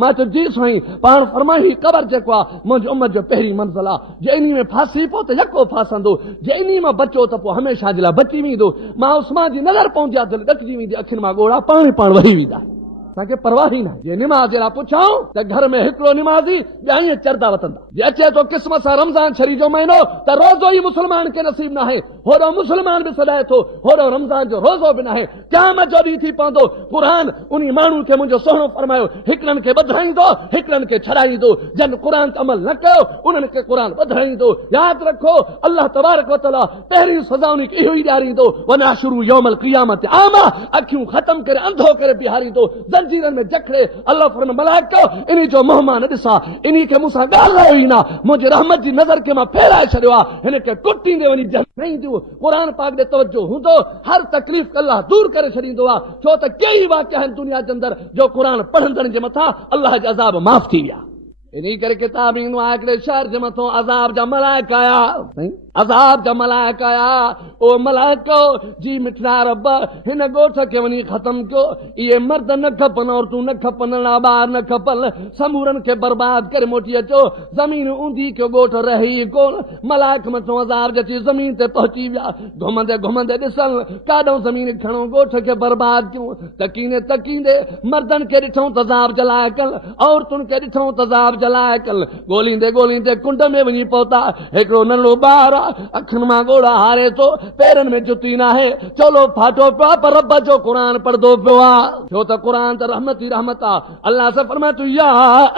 मां चयो जी साईं, पाण फरमाई ही क़बर जेको आहे मुंहिंजी उम्मत जो पहिरीं मंज़िल आहे, जे इन में फासी पोइ त यको फासंदो, जे इन मां बचो त पोइ हमेशह जे लाइ बची वेंदो। मां उस्मान जी नज़र पहुंची दिलि ॾकिजी वेंदी, अखियुनि मां ॻोड़ा पाण वही वेंदा। असांखे परवाह ई न आहे। जे निमाज़ जहिड़ा पुछाऊं त घर में हिकिड़ो निमाज़ी ॿिया चरदा वतंदा। जे अचे थो क़िस्मत सां रमज़ान शरीफ़ जो महीनो त रोज़ो ई मुस्लमान खे नसीब न आहे। होॾो मुस्लमान बि सॾाए थो, होॾो रमज़ान जो रोज़ो बि न आहे। क़यामत जो ॾींहुं थी पवंदो, क़ुरान उन माण्हू खे मुंहिंजो सोहणो फरमायो हिकिड़नि खे वधाईंदो, हिकिड़नि खे छॾाईंदो। जन क़ुरान ते अमल न कयो उन्हनि खे क़ुरान वधाईंदो। यादि रखो, अल्लाह तबारक व तआला पहिरीं सज़ा उन खे इहो ई ॾियारींदो, वनाशुरू यौमल क़ियामत आमा, अखियूं ख़तम करे अंधो करे बीहारींदो, ज़ंजीरनि में जखड़े। अल्लाह फरमाए मलाइको इन जो मुंहुं मां न ॾिसां, इन खे मूंसां ॻाल्हायो ई न, मुंहिंजे रहमत जी नज़र खे मां फेराए छॾियो आहे। हिन खे कुटींदे वञी जंहिं क़ुरान पाक ॾे तवजो हूंदो, हर तकलीफ़ अल्लाह दूर करे छॾींदो आहे। छो त कई वाक़िया आहिनि दुनिया जे अंदरि जो क़ुरान पढ़ंदड़ जे मथां अल्लाह जा अज़ाब माफ़ थी विया। इन करे किताब ईंदो आहे हिकिड़े शहर जे मथां अज़ाब जा मलाइका आया, अज़ाब जा मलाइका आया। ओ मलाइको जी मिठड़ा रब हिन ॻोठ खे वञी ख़तम कयो। इहे मर्द न खपनि, औरतूं न खपनि, ॿार न खपनि, समूरनि खे बर्बाद करे मोटी अचो। ज़मीन ऊंधी कयो, ॻोठ रहे ई कोन। मलाइक मथां अज़ाब अची ज़मीन ते पहुची विया। घुमंदे घुमंदे ॾिसनि काॾो ज़मीन खणो, ॻोठ खे बर्बाद कयूं। तकींदे तकींदे मर्दनि खे ॾिठऊं त अज़ाब जलाए कनि, औरतुनि खे ॾिठऊं त अज़ाब जलाए कनि। ॻोल्हींदे ॻोल्हींदे कुंड में वञी पहुता। हिकिड़ो नंढो ॿार अखियुनि मां ॻोड़ा हारे थो, पेरनि में जुती न आहे, चोलो फाटो पियो आहे, पर रब जो क़ुरान पढ़दो पियो आहे। छो त क़ुरान त रहमत ई रहमत आहे। अल्लाह से फरमाए तू या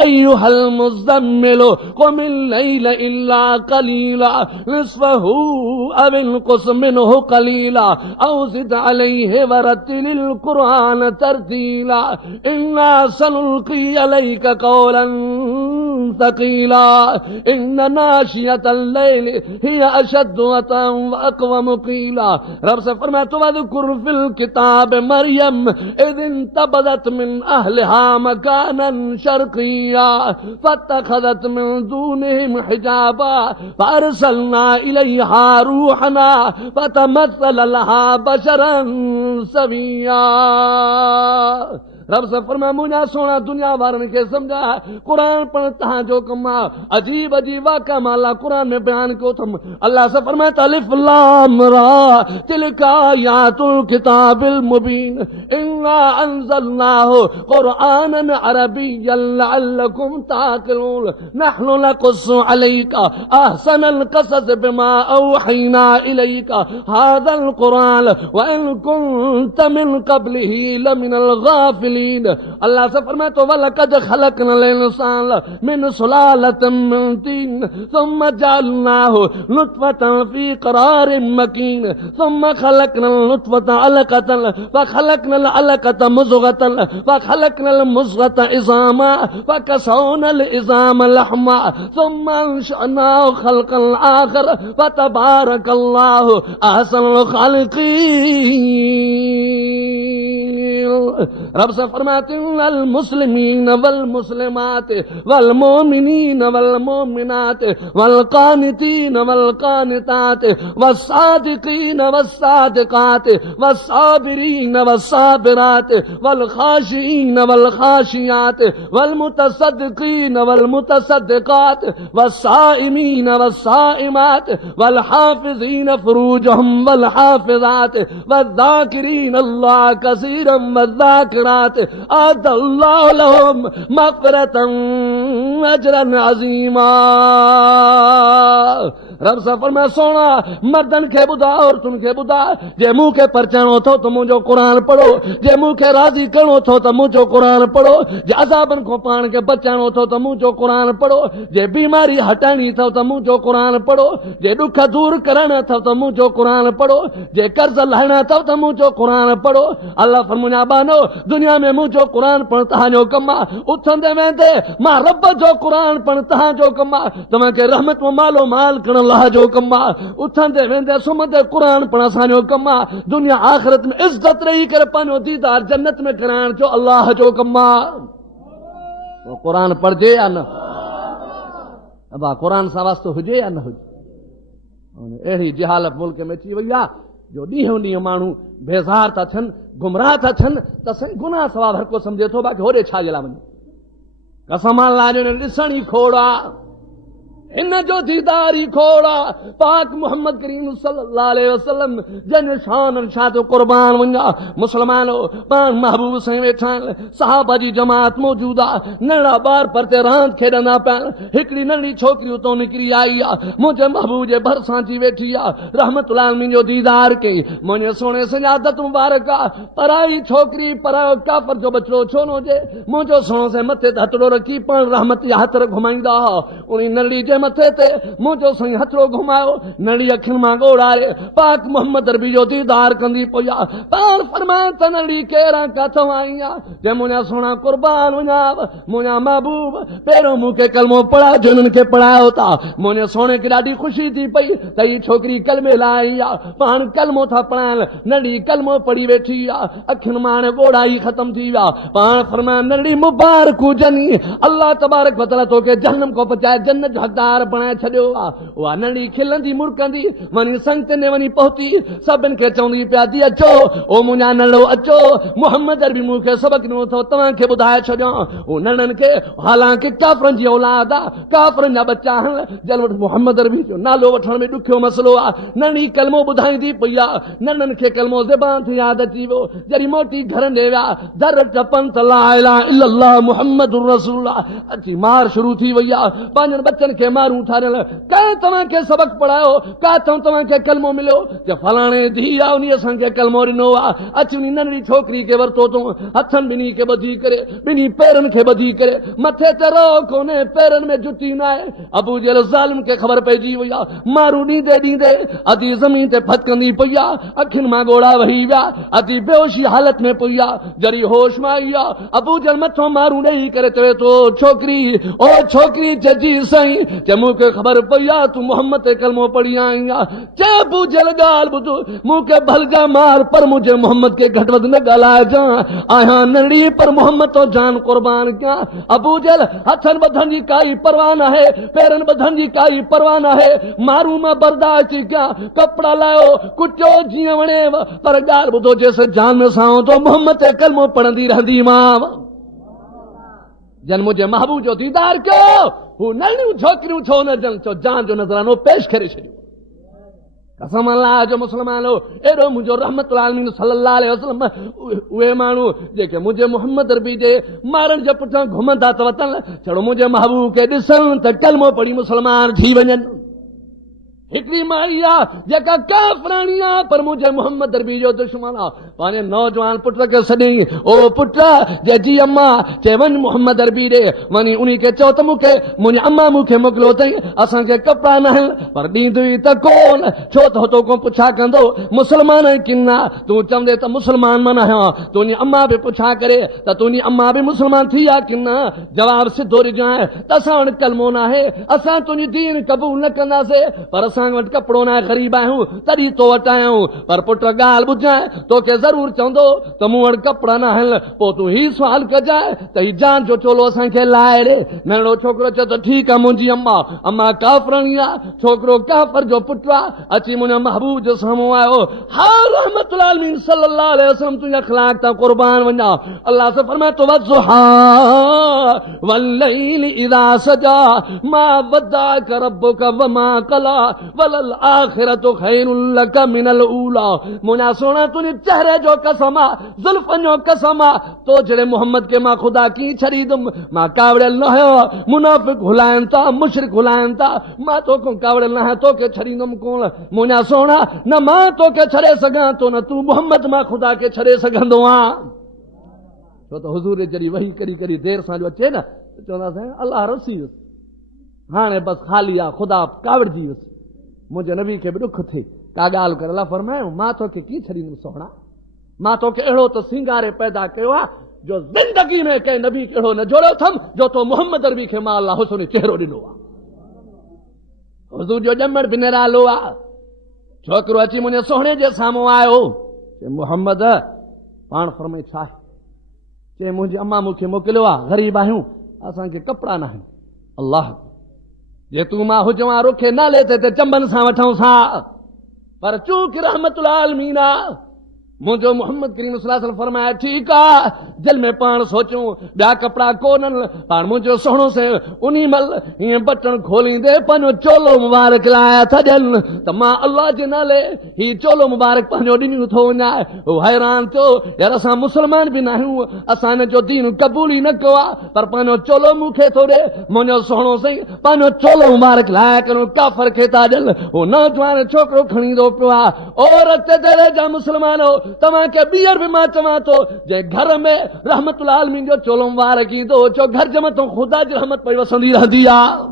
अय्युहल मुज़म्मिल क़ुमिल लैल इल्ला क़लीला निस्फ़हू अव इनक़ुस मिन्हु क़लीला औ ज़िद अलैहि वरत्तिलिल क़ुरान तरतीला इन्ना सनुल्क़ी अलैका क़ौलन सक़ीला इन्न नाशियतल लैल हिय अशद्दु वतअन व अक़वम क़ीला। रब से फरमाया तो वज़कुर फिल किताब मरियम इज़ इंतबज़त मिन अहलिहा मकानन शर्क़िय्या फत्तख़ज़त मिन दूनिहिम हिजाबा फअरसलना इलैहा रूहना फतमस्सल लहा बशरन सविय्या। रब से फरमाया मुंहिंजा सोना दुनिया वारनि खे सम्झाए क़ुरान पढ़ तव्हांजो कमु आहे। अजीब अजीब वाक़िआ मां अल्लाह क़ुरान में बयान कयो अथमि। अल्लाह से फरमाए अलिफ लाम रा तिलका आयातुल किताबिल मुबीन इन्ना अंज़लनाहु क़ुरआनन अरबिय्यन लअल्लकुम ताक़िलून नहनु नक़ुस्सु अलैका अहसनल क़सस बिमा औहैना इलैका हाज़ल क़ुरान व इन कुन्त मिन क़ब्लिही लमिनल गाफ़िलीन। अल्लाह से फरमाए तो वलक़द ख़लक़नल इंसान मिन सुलालतिन मिन तीन सुम्मा जअलनाहु नुत्फ़तन फ़ी क़रारिन मकीन सुम्मा ख़लक़नल नुत्फ़ता अलक़तन फ़ख़लक़नल अलक़ता मुज़ग़तन फ़ख़लक़नल मुज़ग़ता इज़ामा फ़कसौनल इज़ामा लहमा सुम्मा अंशअनाहु ख़ल्क़न आख़र फ़तबारकल्लाहु अहसनुल ख़ालिक़ीन। रब से फरमाते वल मुस्लिमीन वल मुस्लिमात वल मोमिनीन वल मोमिनात वल कानितीन वल कानितात वस्सादिकीन वस्सादिकात वस्साबिरीन वस्साबिरात वल खाशिईन वल खाशियात वल मुतसद्दिकीन वल मुतसद्दिकात वस्साइमीन वस्साइमात वल हाफिज़ीन फुरूजहुम वल हाफिज़ात वज़्ज़ाकिरीन अल्लाह कसीरन वज़्ज़ाकिरात अदल्लाहु लहुम मग़फ़िरतन अजरन अज़ीमा। रब से फरमाए सोना मर्दन खे ॿुधा औरतुनि खे ॿुधा जे मूं खे परचाइणो अथव त मुंहिंजो क़ुरान पढ़ो, जे मूं खे राज़ी करिणो अथव त मुंहिंजो क़ुरान पढ़ो, जे अज़ाबनि खां पाण खे बचाइणो अथव त मुंहिंजो क़ुरान पढ़ो, जे बीमारी हटाइणी अथव त मुंहिंजो क़ुरान पढ़ो, जे ॾुख दूर करणा अथव त मुंहिंजो क़ुरान पढ़ो, जे कर्ज़ लाहिणा अथव त मुंहिंजो क़ुरान पढ़ो। अल्लाह फरमाया बानो दुनिया में मुंहिंजो क़ुरान पढ़ तव्हांजो कमु आहे। उथंदे वेंदे मां रब जो क़ुरान पढ़ तव्हांजो कमु आहे। तव्हांखे रहमत में मालो माल करण अल्लाह जो कमु आहे। उथंदे वेंदे सुम्हंदे क़ुरान पढ़ण असांजो कमु आहे। दुनिया आख़िरत में इज़त रही करे पंहिंजो दीदार जन्नत में कराइण जो अल्लाह जो कमु आहे। क़ुरान पढ़जे या न अबा क़ुरान सां वास्तो हुजे या न हुजे। अहिड़ी जहालत मुल्क में अची वई आहे जो ॾींहों ॾींहुं माण्हू बेज़ार था थियनि, गुमराह था थियनि त साईं गुनाह सवाब हर को सम्झे थो बाक़ी होॾे छा जे लाइ वञे। कसम अल्लाह जो ॾिसण ई खोड़ आहे। इन जो दीदार ही खोड़ा पाक मोहम्मद करीम सल्लल्लाहु अलैहि वसल्लम जन शान शाद कुर्बान वञा मुसलमानो पान महबूब साईं वेठा सहाबा जी जमात मौजूदा नंढा ॿार परते रांदि खेॾंदा पिया हिकिड़ी नंढी छोकिरी उतां निकिरी आई आहे मुंहिंजे महबूब जे भरिसां अची वेठी आहे रहमतुल्लाह मुंहिंजो दीदार कई मुंहिंजे सोणे सजादत मुबारक आहे पराई छोकिरी परायो काफ़र जो बचिड़ो छो न हुजे मुंहिंजो सोणो से मथे ते हथड़ो रखी पाण रहमत जा हथ घुमाईंदा उन नंढड़ी जे मथे ते मुंहिंजो साईं हथड़ो घुमायो नंढी अखियुनि मां ॻोड़ारे पाक मोहम्मद अरबी जो दीदार कंदी पई आहे पाण फरमाए त नंढड़ी केरां काथों आई आहे जे मुंहिंजा सोना कुर्बान वञा मुंहिंजा महबूब पहिरियों मूंखे कलमो पढ़ायो जो हिननि खे पढ़ायो था मुंहिंजे सोने खे ॾाढी ख़ुशी थी पई त हीअ छोकिरी कलमे लाइ आई आहे पाण कलमो था पढ़ाइनि नंढी कलमो पढ़ी वेठी आहे अखियुनि मां हाणे ॻोढ़ाई ख़तम थी विया पाण फरमाए नंढड़ी मुबारक हुजनि अल्लाह तबारक व तआला तोखे जहन्नम को बचाए जन्नत जो हक़दार बणाए छॾियो आहे उहा नंढी खिलंदी मुड़कंदी वञी संगत ने वञी पहुती सभिनि खे चवंदी पिया थी अचो ओ मुंहिंजा नंढो अचो मोहम्मद अरबी मूंखे सबक़ ॾिनो अथव तव्हांखे ॿुधाए छॾियो उहो नंढनि खे हालांकि काफ़रनि जी औलाद आहे काफ़रनि जा बच्चा आहिनि जन वटि मोहम्मद अरबी जो नालो वठण में ॾुखियो मसइलो आहे नंढी कलमो ॿुधाईंदी पई आहे नंढनि खे कलमो ज़बान ते यादि अची वियो जॾहिं मोटी घर ॾे विया दर टपनि त ला इलाहा इल्लल्लाह मुहम्मदुर रसूलुल्लाह अची मार शुरू थी वई आहे पंहिंजनि बच्चनि खे मारूं ठारियल कंहिं तव्हांखे सबक़ पढ़ायो काथों तव्हांखे कलमो मिलियो जे फलाणे धीउ आहे उन असांखे कलमो ॾिनो आहे अची उन नंढड़ी छोकिरी खे वरितो तूं हथनि ॿिन्ही खे ॿधी करे ॿिन्ही पेरनि खे ॿधी करे मथे ते रो कोन्हे पेरनि में जुती न आहे अबू जहल ज़ालिम खे ख़बर पइजी वई आहे मारू ॾींदे ॾींदे अधी ज़मीन ते फटकंदी पई आहे अखियुनि मां ॻोढ़ा वही विया अधी बेहोशी हालत में पई आहे जॾहिं होश में आई आहे अबू जहल मथो मारू ॾेई करे चवे थो छोकिरी ओ छोकिरी चइजी साईं जे मूंखे ख़बर पई आहे तूं मोहम्मद ते कलमो पढ़ी आई आहे चए अबू जहल ॻाल्हि ॿुध मूंखे भलजा मार पर मुंहिंजे मोहम्मद खे घटि वधि न ॻाल्हाइजां आहियां नंढड़ी पर मोहम्मद तो जान कुर्बान कयां अबू जहल हथनि ॿधनि जी काई परवाह न आहे पेरनि ॿधनि जी काई परवाह न आहे मारू मां बर्दाश्त कयां कपिड़ा लायो कुटियो जीअं वणेव पर ॻाल्हि ॿुधो जेसि जान सां तो मोहम्मद ते कलमो पढ़ंदी रहंदी मां जन मुंहिंजे महबूब जो दीदार कयो हू नंढियूं छोकिरियूं छो न ॼण चो जान जो नज़रानो पेश करे छॾियो कसम अल्लाह जो मुस्लमानो एॾो मुंहिंजो रहमतुल्लाह आलमीन सल्लल्लाहु अलैहि वसल्लम उहे माण्हू जेके मुंहिंजे मोहम्मद अरबी जे मारनि जे पुठियां घुमंदा त वतन छड़ो मुंहिंजे महबूब खे ॾिसनि त कलमो पढ़ी मुस्लमान थी वञनि हिकिड़ी माई आहे जेका काफ़रानी आहे पर मुंहिंजे मोहम्मद अरबी जो दुश्मन आहे पंहिंजे नौजवान पुट खे सॾई ओ पुट जे जी अम्मा चए वञ मोहम्मद अरबी ॾे वञी उन खे चओ त मूंखे मुंहिंजी अम्मा मूंखे मोकिलियो अथई असांखे कपिड़ा न आहिनि पर ॾींदी त कोन छो त हुतो को पुछा कंदो मुस्लमान आहीं किन न तूं चवंदे त मुस्लमान मन आहियां तुंहिंजी अम्मा बि पुछा करे त तुंहिंजी अम्मा बि मुस्लमान थी आहे किन न जवाब सिधो ॾिजांइ त असां वटि कलमो न आहे असां तुंहिंजी दीन क़बूल न कंदासीं पर असां वटि कपिड़ो न ग़रीब आहियूं तॾहिं तो वटि आहियूं पर पुट ॻाल्हि ॿुधाए तोखे ज़रूरु चवंदो त मूं वटि कपिड़ा न आहिनि पोइ तूं हीउ सुवाल कजांइ त हीउ जान जो चोलो असांखे लाहे ॾे नंढड़ो छोकिरो चए त ठीकु आहे मुंहिंजी अम्मा काफ़रणी आहे छोकिरो काफ़र जो पुटु आहे अची मुंहिंजे महबूब जो साम्हूं आयो हा रहमतुल्लाह आलमीन सल्लल्लाहु अलैहि वसल्लम तुंहिंजा अख़लाक़ तां कुर्बान वञा अल्लाह से फरमाए तो वज़ुहा वल्लैलि इज़ा सजा मा वद्दाअक रब्बुक वमा क़ला वलल आखिरतु खैरुल लक मिनल ऊला मुंहिंजा सोना तुंहिंजे चेहरे जो कसम आहे ज़ुल्फ़नि जो कसम आहे तो जहिड़े मोहम्मद खे मां ख़ुदा कीअं छॾींदुमि मां कावड़ियल न आहियां मुनाफ़िक़ हुलाइनि था मुशरिक हुलाइनि था मां तोखां कावड़ियल न आहियां तोखे छॾींदुमि कोन मुंहिंजा सोना न मां तोखे छॾे सघां थो न तूं मोहम्मद मां ख़ुदा खे छॾे सघंदो आहे छो त हुज़ूर जॾहिं वही करी करी देरि सां जो अचे न त चवंदासीं अलाह रसी वियुसि हाणे बसि ख़ाली आहे ख़ुदा कावड़जी वियुसि मुंहिंजे नबी खे बि ॾुख थिए का ॻाल्हि करे अलाह फरमायो मां तोखे कीअं छॾींदुमि सोहणा मां तोखे अहिड़ो त सिंगारे पैदा कयो आहे जो ज़िंदगी में कंहिं नबी खे अहिड़ो न जोड़ियो अथमि जो तो मोहम्मद अरबी खे मां अलाह हुस्न चेहरो ॾिनो आहे हुज़ूर जो ॼमण बि निरालो आहे छोकिरो अची मुंहिंजे सोहणे जे साम्हूं आयो चए मोहम्मद पाण फरमाई छा आहे चए मुंहिंजी अम्मा मूंखे मोकिलियो आहे ग़रीब आहियूं असांखे कपिड़ा न आहिनि अलाह जे तूं मां हुजवां रुखे नाले ते चंबन सां वठूं सां पर चूक रहमतुल्लाह आलमीन आहे मुझो मोहम्मद करीम सल्लल्लाहु अलैहि वसल्लम फरमाया ठीक आ दिल में पाण सोचूं ॿिया कपिड़ा कोन पाण मुझो सोहणो से उन्हीं मल हीअं बटन खोलींदे पंहिंजो चोलो मुबारक लाया था ॾियनि त मां अल्लाह जे नाले ही चोलो मुबारक पंहिंजो ॾिनियो थो वञाए हू हैरान थियो यार असां मुस्लमान बि न आहियूं असां हिन जो दीन क़बूल ई न कयो आहे पर पंहिंजो चोलो मूंखे थो ॾे मुंहिंजो सोहणो साईं पंहिंजो चोलो मुबारक लाया करो काफ़र खे था ॾियनि हू नौजवान छोकिरो खणींदो पियो आहे औरत दरे जा मुस्लमानो तव्हांखे ॿीहर बि मां चवां थो जंहिं घर में रहमतुल आलमीन जो चोलो मुबारक ईंदो छो घर जे मथां ख़ुदा जी रहमत पई वसंदी रहंदी आहे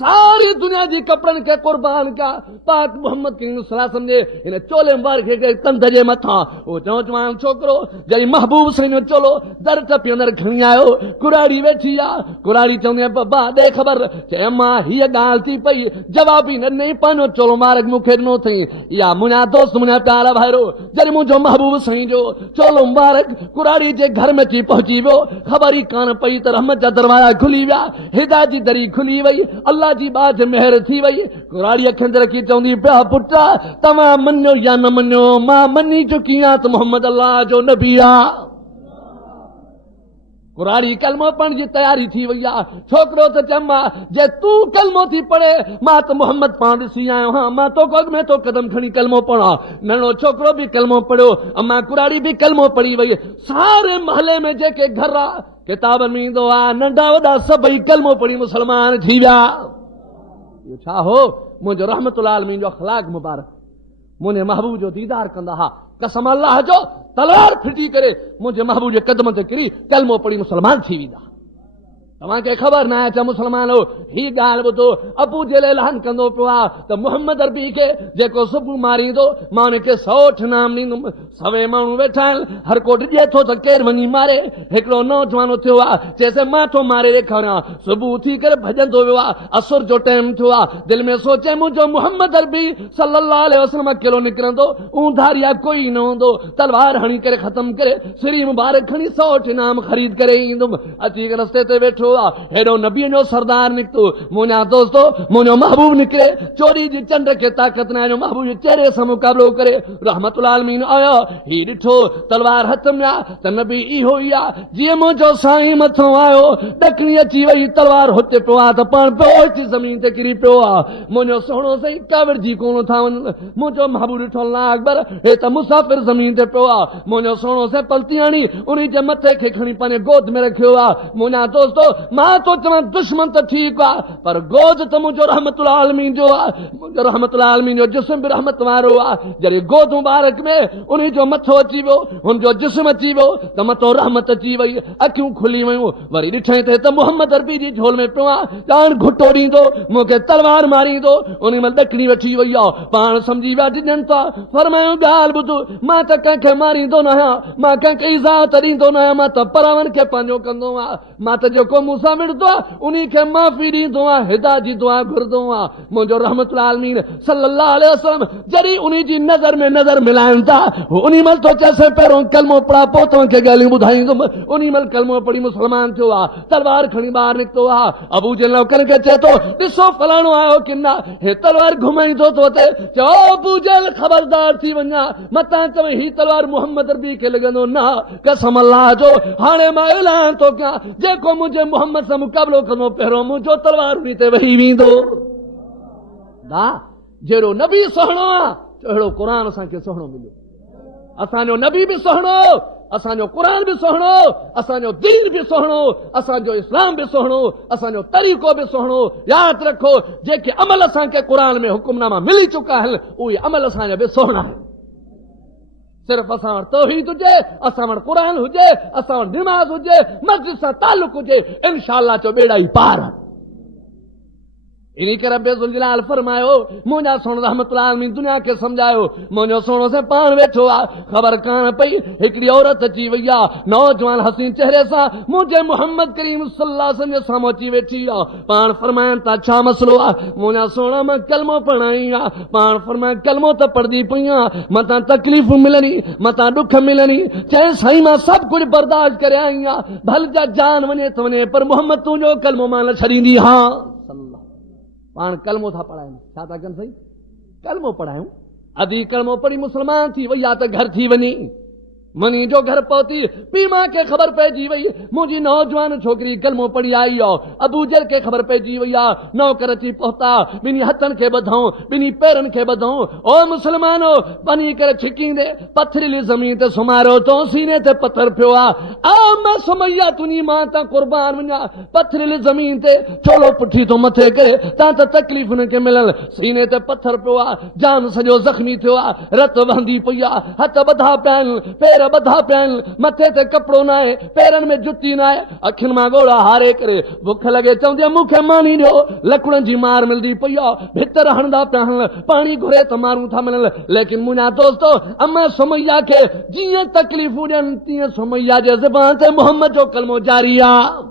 सारी दुनिया जी कपड़न के कुर्बान का पाक मोहम्मद करीम सल्लल्लाहु अलैहि वसल्लम जे इन चोले मुबारक के कंध जे मथा वो नौजवान छोकरो जई महबूब साईं चोलो दर टपी अंदर खणी आयो कुराड़ी वेठी आ कुराड़ी चवंदी बाबा दे खबर चे मां हिय गाल थी पई जवाब ही न पानो चोलो मुबारक मुखे नो थई या मुना दोस्त मुना प्यारा भाईरो जरी मुजो महबूब साईं जो चोलो मुबारक कुराड़ी जे घर में ची पहुंची वो खबर ही कान पई त रहमत जा दरवाजा खुली विया हिदायत जी दरी खुली वई अल्लाह जी बात मेहर थी वई कुराड़ी अखियुनि ते रखी चवंदी पिया पुट तव्हां मञो या न मञो मां मञी चुकी आहियां त मोहम्मद अल्लाह जो नबी आहे कुराड़ी कलमो पढ़ण जी तैयारी थी वई आहे छोकिरो त चयमा जे तूं कलमो थी पढ़े मां त मोहम्मद पाण ॾिसी आयो हां मां तो अॻ में तो कदम खणी कलमो पढ़ा नंढो छोकिरो बि कलमो पढ़ियो अम्मा कुराड़ी बि कलमो पढ़ी वई सारे महले में जेके घर आहे किताबनि में ईंदो आहे नंढा वॾा सभई कलमो पढ़ी मुस्लमान थी विया छा हो मुंहिंजो रहमतुल आलमीन जो अखलाक मुबारक मुंहिंजे महबूब जो दीदार कंदा हा कसम अल्लाह जो तलवार फिटी करे मुंहिंजे महबूब जे कदम ते किरी कलमो पढ़ी मुस्लमान थी वेंदा तव्हांखे ख़बर न आहे छा मुस्लमानो ही ॻाल्हि ॿुधो अबू जहल ऐलान कंदो पियो आहे त मोहम्मद अरबी खे जेको सुबुह मारींदो मां हुनखे 100 इनाम ॾींदुमि सवे माण्हू वेठा आहिनि हर को ॾिजे थो त केरु वञी मारे हिकिड़ो नौजवानो थियो आहे चएसि मां थो मारे ॾेखारियां सुबुह थी करे भॼंदो वियो आहे असुर जो टाइम थियो आहे दिलि में सोचे मुंहिंजो मोहम्मद अरबी सल्लल्लाहु अलैहि वसल्लम अकेलो निकिरंदो ऊंधारिया कोई न हूंदो तलवार हणी करे ख़तम करे सिरी मुबारक खणी 100 इनाम ख़रीद करे ईंदुमि अची करे रस्ते ते वेठो हेॾो नबीअ जो सरदार निकितो मुंहिंजा दोस्तो मुंहिंजो महबूब निकिरे चोरी जी चंड खे ताक़त न आहे महबूब जे चेहरे सां मुक़ाबिलो करे रहमतुल आलमीन आयो ही ॾिठो तलवार हथ में आहे त नबी इहो ई आहे जीअं मुंहिंजो साईं मथां आयो ॾकणी अची वई तलवार हुते पियो आहे त पाण पियो अची ज़मीन ते किरी पियो आहे मुंहिंजो सोहणो साईं काविड़ जी कोन था वञनि मुंहिंजो महबूब ॾिठो अल्लाह अकबर हे त मुसाफ़िर ज़मीन ते पियो आहे मुंहिंजो सोहणो साईं पलती आणी उन जे मथे खे खणी पंहिंजे गोद में रखियो आहे मुंहिंजा दोस्तो मां तो चवां दुश्मन त ठीकु आहे पर गोद त मुंहिंजो रहमतुल आलमीन जो आहे मुंहिंजो रहमतुल आलमीन जो जिस्म बि रहमत वारो आहे जॾहिं गोद मुबारक में उन जो मथो अची वियो हुनजो जिस्म अची वियो त मथो रहमत अची वई अखियूं खुली वयूं वरी ॾिठे ते त मोहम्मद अरबी जी झोल में पियो आहे ॼाण घुटो ॾींदो मूंखे तलवार मारींदो उन महिल ॾकणी वठी वई आहे पाण सम्झी विया ॾिजनि था फरमायो ॻाल्हि ॿुधो मां त कंहिंखे मारींदो न आहियां मां कंहिंखे इज़ात ॾींदो न आहियां मां त परावन खे पंहिंजो कंदो आहियां मां त जेको मूंसां विढ़ंदो आहे उन्ही खे माफ़ी ॾींदो आहे हिदायत जी दुआ घुरंदो आहे मुंहिंजो रहमतुल आलमीन सल्लल्लाहु अलैहि वसल्लम जॾहिं उन्ही जी नज़र में नज़र मिलाइनि था उन्ही महिल तो चएसि पहिरियों कलमो पढ़ा पोइ तव्हांखे ॻाल्हियूं ॿुधाईंदुमि उन्ही महिल कलमो पढ़ी मुस्लमान थियो आहे तलवार खणी ॿाहिरि निकितो आहे अबू जहल नौकर खे चए थो ॾिसो फलाणो आयो कि न हे तलवार घुमाईंदो थो अचे चओ अबू जहल ख़बरदार थी वञा मतां चवे ही तलवार मोहम्मद अरबी खे लॻंदो न कसम अल्लाह जो हाणे मां ऐलान थो कयां जेको मुंहिंजे मोहम्मद सां मुक़ाबिलो कंदो पहिरियों मुंहिंजो तलवार उन ते वेही वेंदो दा जहिड़ो नबी सुहिणो आहे अहिड़ो क़ुर असांखे सुहिणो मिलियो असांजो नबी बि सुहिणो असांजो क़ुर बि सुहिणो असांजो दीन बि सुहिणो असांजो इस्लाम बि सुहिणो असांजो तरीक़ो बि सुहिणो यादि रखो जेके अमल असांखे क़ुर में हुकुमनामा मिली चुका आहिनि उहे अमल असांजा बि सुहिणा आहिनि सिर्फ़ असां वटि तौहीद हुजे असां वटि क़ुर हुजे असां वटि निमाज़ हुजे मस्जिद सां तालुक़ हुजे इंशाअल्लाह जो बेड़ा ई पार इन करे रब्बे ज़ुल जलाल फरमायो मुंहिंजा सोण रहमतुल आलमीन दुनिया खे सम्झायो मुंहिंजो सोणो से पाण वेठो आहे ख़बर कान पई हिकिड़ी औरत अची वई आहे नौजवान हसीन चेहरे सां मुंहिंजे मोहम्मद करीम सल्लल्लाहु अलैहि वसल्लम जे साम्हूं अची वेठी आहे पाण फरमाइनि था छा मसलो आहे मुंहिंजा सोणा मां कलमो पढ़ाई आहे पाण फरमाए कलमो त पढ़ंदी पई आहे मतां तकलीफ़ मिलनी मतां ॾुख मिलनी चए साईं मां सभु कुझु बर्दाश्त करे आई आहियां भल जा जान वञे त वञे पर मोहम्मद तुंहिंजो कलमो मां न छॾींदी हा पाण कलमो था पढ़ायूं छा था कनि साईं कलमो पढ़ायूं अधी कलमो पढ़ी मुसलमान थी वही त घर थी वञी मनी जो घर पहुती पी मां के खबर पइजी वई मुंहिंजी नौजवान छोकिरी कलमो पढ़ी आई हो अबू जहल के खबर पइजी वई आहे नौकर अची पहुता ॿिनी हथनि खे ॿधऊं ॿिनी पेरनि खे ॿधऊं ओ मुसलमानो वञी करे छिकींदे पथरीली ज़मीन ते सुम्हारियो तो सीने ते पत्थर पियो आहे आ मां सुमैया तुंहिंजी मां तां कुर्बान वञा पथरीली ज़मीन ते छोलो पुठी तो मथे करे तां त तकलीफ़ हुनखे मिलल सीने ते पत्थर पियो आहे जान सॼो ज़ख़्मी थियो आहे रत वहंदी पई आहे हथ ॿधा पिया आहिनि पेर ॿधा पिया आहिनि मथे ते कपिड़ो न आहे पेरनि में जुती न आहे अखियुनि मां ॻोड़ा हारे करे बुख लॻे चवंदी मूंखे मानी ॾियो लकड़नि जी मार मिलंदी पई आहे भितर हणंदा पिया हणनि पाणी घुरे त मारूं था मिलनि लेकिन मुंहिंजा दोस्तो अमा सुमैया खे जीअं तकलीफ़ूं ॾियनि तीअं सुमैया जे ज़बान ते मोहम्मद जो कलमो जारी आहे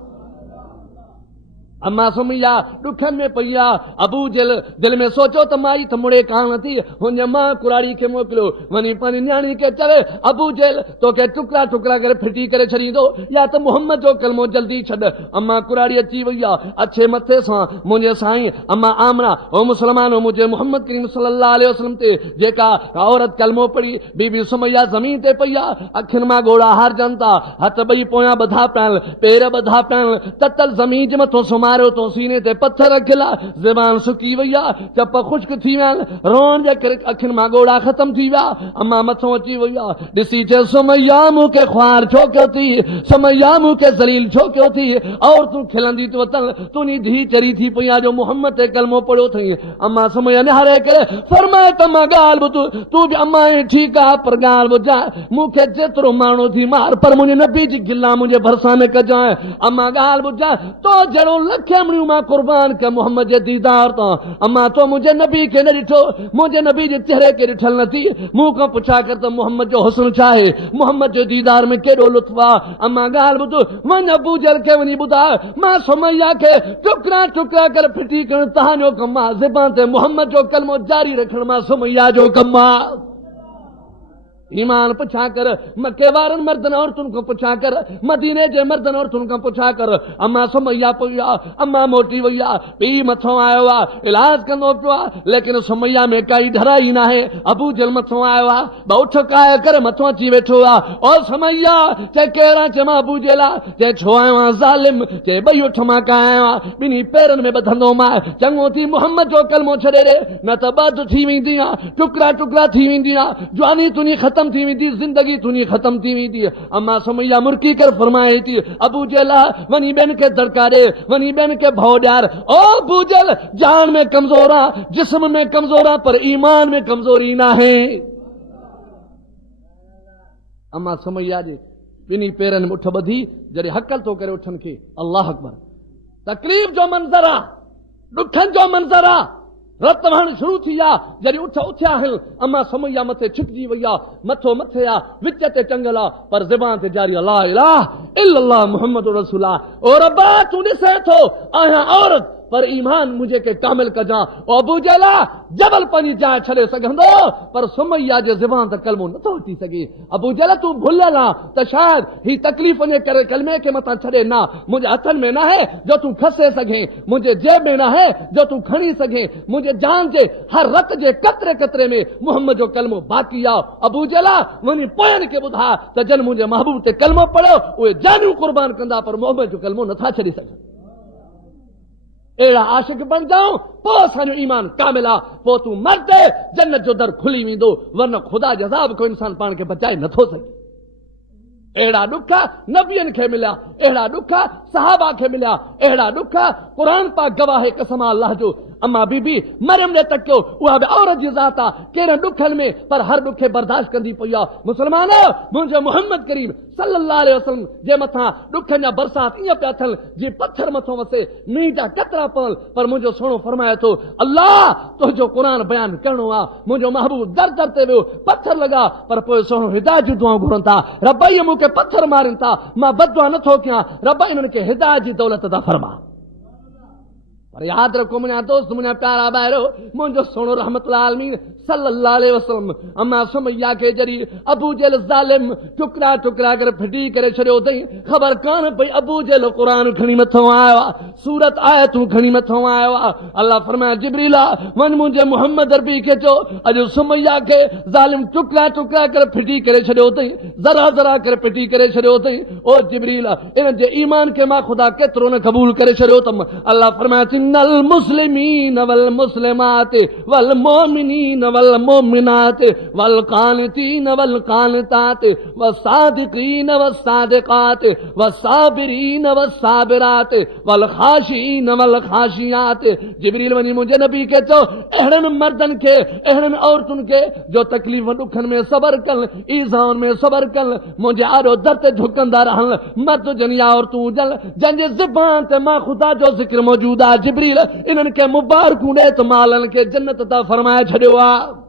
अम्मा सुमैया ॾुखनि में पई आहे अबू जहल दिलि में सोचियो त माई त मुड़े कान थी हुन मां कुराड़ी खे मोकिलियो वञी पंहिंजी न्याणी खे चवे अबू जहल तोखे टुकड़ा टुकड़ा करे फिटी करे छॾींदो या त मोहम्मद जो कलमो जल्दी छॾ अम्मा कुराड़ी अची वई आहे अच्छे मथे सां मुंहिंजे साईं अम्मा आमना ओ मुसलमानो मुंहिंजे मोहम्मद करीम सल्लल्लाहु अलैहि वसल्लम ते जेका औरत कलमो पढ़ी बीबी सुमैया ज़मीन ते पई आहे अखियुनि मां ॻोड़ा हारजनि था हथ ॿई पोयां ॿधा पिया आहिनि पेर ॿधा पिया आहिनि ततल ज़मीन जे मथां सुम्हारियो तो सीने ते पत्थर रखियल आहे ज़बान सुकी वई आहे चप ख़ुश्क थी विया आहिनि रोअण जे करे अखियुनि मां ॻोड़ा ख़तम थी विया अम्मा मथां अची वई आहे ॾिसी चए सुमैया मूंखे ख्वार छो कयो थी सुमैया मूंखे ज़लील छो कयो थी और तूं खिलंदी थो वतन तुंहिंजी धीउ चरी थी पई आहे जो मोहम्मद ते कलमो पढ़ियो अथई अम्मा सुमैया निहारे करे फरमाए त मां ॻाल्हि ॿुध तूं बि अम्मा ठीकु आहे पर ॻाल्हि ॿुधाए मूंखे जेतिरो माण्हू थी मार पर मुंहिंजे नबी जी गिला मुंहिंजे भरिसां न कजांइ अम्मा ॻाल्हि ॿुधाए तो जहिड़ो लखे मां कुर्बान कर मोहम्मद जे दीदार तां अम्मा तो मुंहिंजे नबी खे न ॾिठो मुंहिंजे नबी जे चेहरे खे ॾिठल न थी मूं खां पुछा कर त मोहम्मद जो हुस्न छा आहे मोहम्मद जो दीदार में केॾो लुत्फ़ आहे अम्मा ॻाल्हि ॿुध वञ अबू जहल खे वञी ॿुधाए मां सुमैया खे टुकड़ा टुकड़ा करे फिटी करण तव्हांजो कमु आहे ज़बान ते मोहम्मद जो कलमो जारी रखण मां सुमैया जो कमु आहे ईमान पुछा कर मके वारनि मर्दनि औरतुनि खां पुछा कर मदीने जे मर्दनि औरतुनि खां पुछा कर अम्मा सुमैया पई आहे अम्मा मोटी वई आहे पीउ मथां आयो आहे इलाज कंदो पियो आहे लेकिन सुमैया में काई ढराई न आहे अबू जहल मथां आयो आहे ॿ ठकाए करे मथां अची वेठो आहे ओ सुमैया चए केरु चए मां अबू जहल आहे चए छो आयो आहे ज़ालिम चए ॿई उठ मां का आयो आहे ॿिन्ही पेरनि में ॿधंदो मां चङो थी मोहम्मद जो कलमो छॾे ॾे न त ॿध थी वेंदी आहे टुकड़ा टुकड़ा थी वेंदी आहे जवानी तुंहिंजी ख़तम थी वेंदी जिंदगी तुंहिंजी ख़तम थी वेंदी अम्मा सुमैया मुर्की कर फरमाए थी अबू जहल वञी ॿियनि खे दड़का ॾे वञी ॿियनि खे भउ ॾियार ओ अबू जहल जान में कमज़ोर आहे जिस्म में कमज़ोर आहे पर ईमान में कमज़ोरी न आहे अम्मा सुमैया जे ॿिन्ही पेरनि में उठ ॿधी जॾहिं हकल थो करे उठनि खे अल्लाह अकबर तकलीफ़ जो मंज़र आहे ॾुखनि जो मंज़र आहे रत वहण शुरू थी आहे जॾहिं उठ उथिया आहिनि अम्मा सुमैया मथे छिपजी वई आहे मथो मथे आहे विच ते टंगल आहे पर ज़बान ते जारी ला इलाहा इल्लल्लाह मुहम्मद रसूलुल्लाह ओ रब्बा तूं ॾिसे थो आहियां औरत पर ईमान मुझे के कामिल कजां ओ अबू जहल जबल पंहिंजी जाइ छॾे सघंदो पर सुमैया जे ज़बान ते कलमो नथो अची सघे अबू जहल तूं भुलियल आहे त शायदि ही तकलीफ़ जे करे कलमे खे मथां छॾे न मुंहिंजे हथनि में न आहे जो तूं खसे सघे मुंहिंजे जेब में न आहे जो तूं खणी सघे मुंहिंजे जान जे हर रत जे कतरे कतरे में मोहम्मद जो कलमो बाक़ी आहे अबू जहल वञी पोयनि खे ॿुधा त जन मुंहिंजे महबूब ते कलमो पढ़ियो उहे जानूं कुर्बान कंदा पर मोहम्मद जो कलमो नथा छॾी सघनि अहिड़ा आशिक बण जाऊं पोइ असांजो ईमान कामिल आहे पोइ तूं मर्द जन्नत जो दर खुली वेंदो वरना ख़ुदा जे अज़ाब को इंसान पाण खे बचाए नथो सघे अहिड़ा ॾुख नबियनि खे मिलिया अहिड़ा ॾुख सहाबा खे मिलिया अहिड़ा ॾुख क़ुरान पाक गवाह कसम अल्लाह जो अम्मा बीबी मरियम ने तकियो उहा बि औरत जी ज़ात आहे कहिड़े ॾुखनि में पर हर ॾुखे बर्दाश्त कंदी पई आहे मुस्लमान मुंहिंजो मोहम्मद करीम सल्लल्लाहु अलैहि वसल्लम जे मथां ॾुखनि जा बरसात ईअं पिया थियनि जीअं पत्थर मथां वसे मींहं जा कतरा पवनि पर मुंहिंजो सुहिणो फरमाए थो अल्लाह तुंहिंजो क़ुरान बयानु करिणो आहे मुंहिंजो महबूब दर दर ते वियो पत्थर लॻा पर पोइ सुहिणो हिदायत जूं दुआऊं घुरनि था रॿई मूंखे पत्थर मारनि था मां बददुआ नथो कयां रॿई हिननि खे हिदायत जी दौलत था फरमा पर याद रखो मुझा दोस्त, मुझा प्यारा ॿाहिरो, मुंहिंजो सोणो रहमतुल्लाह आलमीन सल्लल्लाहु अलैहि वसल्लम अम्मा सुमैया खे जॾहिं अबू जहल ज़ालिम टुकड़ा टुकड़ा करे फिटी करे छॾियो अथई, ख़बर कान पई अबू जहल क़ुरान खणी मथां आयो आहे, सूरत आयतूं खणी मथां आयो आहे। अल्लाह फरमाया जिब्रीला वञ मुंहिंजे मोहम्मद अरबी खे चओ अॼु सुमैया खे ज़ालिम टुकड़ा टुकड़ा करे फिटी करे छॾियो अथई, ज़रा ज़रा करे फिटी करे छॾियो अथई। ओ जिब्रीला इन जे ईमान खे मां ख़ुदा केतिरो न क़बूल करे छॾियो अथमि। अल्लाह फरमाया इन्नल मुस्लिमीन वल मुस्लिमात वल मोमिनीन वल मोमिनात वल कानितीन वल कानितात वस्सादिकीन वस्सादिकात वस्साबिरीन वस्साबिरात वल खाशिईन वल खाशियात। जिब्रील वञी मुंहिंजे नबी खे चओ अहिड़नि मर्दनि खे अहिड़नि औरतुनि खे जो तकलीफ़ दुखनि में सबर कनि, ईज़ाउनि में सबर कनि, मुंहिंजे आरो दर ते झुकंदा रहनि, मर्द हुजनि या औरतूं हुजनि, जंहिंजे ज़ुबान ते मां ख़ुदा जो ज़िक्र मौजूदु आहे। जिब्रील इन्हनि खे मुबारकूं ॾे त मालनि खे जन्नत ता फरमाए छॾियो आहे।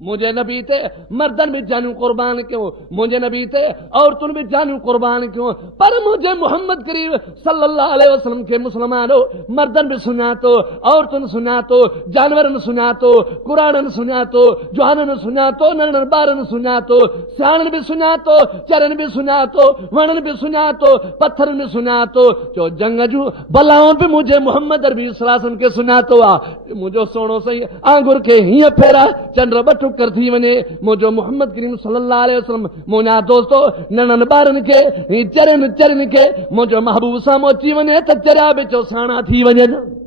मुंहिंजे नबी ते मर्दनि बि जानियूं क़ुर्बान कयूं, मुंहिंजे नबी ते औरतुनि बि जानियूं क़ुर्बान कयूं, पर मुंहिंजे मोहम्मद करीम सल्लल्लाहु अलैहि वसल्लम खे मुस्लमानो मर्दनि बि सुञातो, औरतुनि सुञातो, जानवरनि सुञातो, कुराननि सुञातो, जवाननि सुञातो, नंढनि ॿारनि सुञातो, सियाणनि बि सुञातो, चरनि बि सुञातो, वणनि बि सुञातो, पत्थरनि बि सुञातो। चो जंग जूं बलाऊं बि मुंहिंजे मोहम्मद अरबी सल्लल्लाहु खे सुञातो आहे। मुंहिंजो सोणो सही आंगुर खे हीअं फेरा चंड बटु कर थी वञे। मुंहिंजो मोहम्मद करीम सल्लल्लाहु अलैहि वसल्लम मुंहिंजा दोस्तो नंढनि ॿारनि खे चरनि खे मुंहिंजो महबूब साम्हूं अची वञे त चरिया बि चो साणा थी वञनि।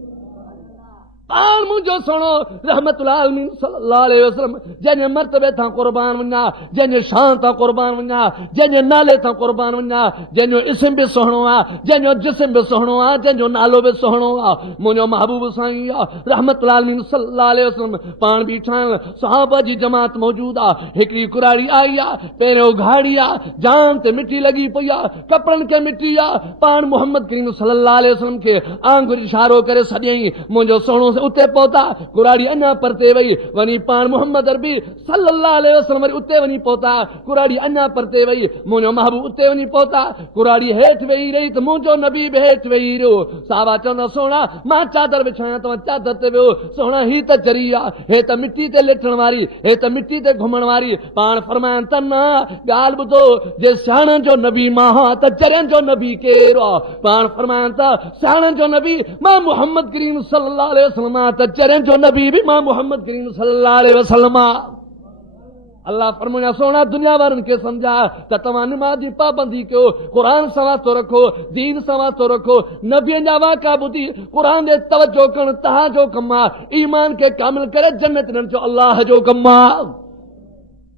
पाण मुंहिंजो सोणो रहमतुल्लाह आलमीन सल्लल्लाहु अलैहि वसल्लम जंहिंजे मर्तबे तां क़ुर्बान वञा, जंहिंजे शान तां क़ुर्बान वञा, जंहिंजे नाले तां क़ुर्बान वञा, जंहिंजो इस्म बि सुहिणो आहे, जंहिंजो जिस्म बि सुहिणो आहे, जंहिंजो नालो बि सुहिणो आहे, मुंहिंजो महबूब साईं आहे रहमतुल्लाह आलमीन सल्लल्लाहु अलैहि वसल्लम। पाण बीठा आहिनि, सहाबा जी जमात मौजूद आहे, हिकिड़ी कुराड़ी आई आहे, पहिरियों घाड़ी आहे, जान ते मिटी लॻी पई आहे, कपड़नि खे मिटी आहे। पाण मोहम्मद करीम सल्लल्लाहु अलैहि वसल्लम खे आंगुर इशारो करे सॼई, मुंहिंजो सोणो उते पहुता, कुराड़ी अञा परते वई, वञी पाण मोहम्मद अरबी सल्लल्लाहु अलैहि वसल्लम वरी उते वञी पहुता, कुराड़ी अञा परते वई, मुंहिंजो महबूब उते वञी पहुता, कुराड़ी हेठि वेही रही त मुंहिंजो नबी बि हेठि वेही रहियो। साहबा चवंदा सोणा मां चादर विछायां, तव्हां चादर ते वियो। सोणा ही त चरी आहे, हे त मिटी ते लेटण वारी, हे त मिटी ते घुमण वारी। पाण फरमाइनि त न, ॻाल्हि ॿुधो, जे सियाणनि जो नबी मां हा त चरियनि जो नबी केरु आहे? पाण फरमाइनि त सियाणनि जो नबी मां मोहम्मद करीम सल्लल्लाहु अलैहि वसल्लम, त चरियनि जो नबी बि मां मोहम्मद करीम सल्लल्लाहु अलैहि वसल्लम। अल्लाह फरमाया सोना दुनिया वारनि खे सम्झा त तव्हां निमाज़ जी पाबंदी कयो, क़ुरान सवातो रखो, दीन सवातो रखो, नबीअ जा वाक़ा ॿुधी क़ुरान ते तवजो करणु तव्हांजो कमु आहे, ईमान खे कामिल करे जन्नत ॾियणु जो अल्लाह जो कमु आहे।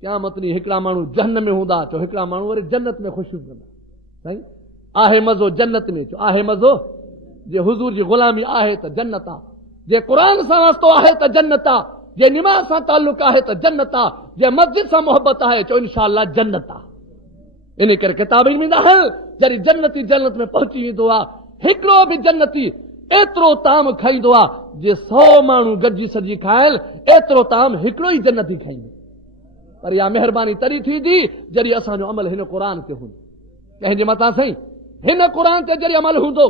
क़यामत ॾींहुं हिकिड़ा माण्हू जहन्नम में हूंदा, चो हिकिड़ा माण्हू वरी जन्नत में ख़ुशियूं कंदा। साईं आहे मज़ो जन्नत में, चो आहे मज़ो, जे हुज़ूर जी ग़ुलामी आहे त जन्नत आहे, जे क़ुरान सां वास्तो आहे त जन्नत आहे, जे निमाज़ सां ताल्लुक़ आहे त जन्नत आहे, जे मस्जिद सां मोहबत आहे चो इंशाअल्लाह जन्नत आहे। इन करे किताबनि में आहिनि जॾहिं जन्नती जन्नत में पहुची वेंदो आहे, हिकिड़ो बि जन्नती एतिरो ताम खाईंदो आहे जे 100 माण्हू गॾिजी सॼी खाइनि, एतिरो ताम हिकिड़ो ई जन्नती खाईंदो। पर इहा महिरबानी तॾहिं थींदी जॾहिं असांजो अमल हिन क़ुरान ते हूंदो। कंहिंजे मथां साईं हिन क़ुरान ते जॾहिं अमल हूंदो,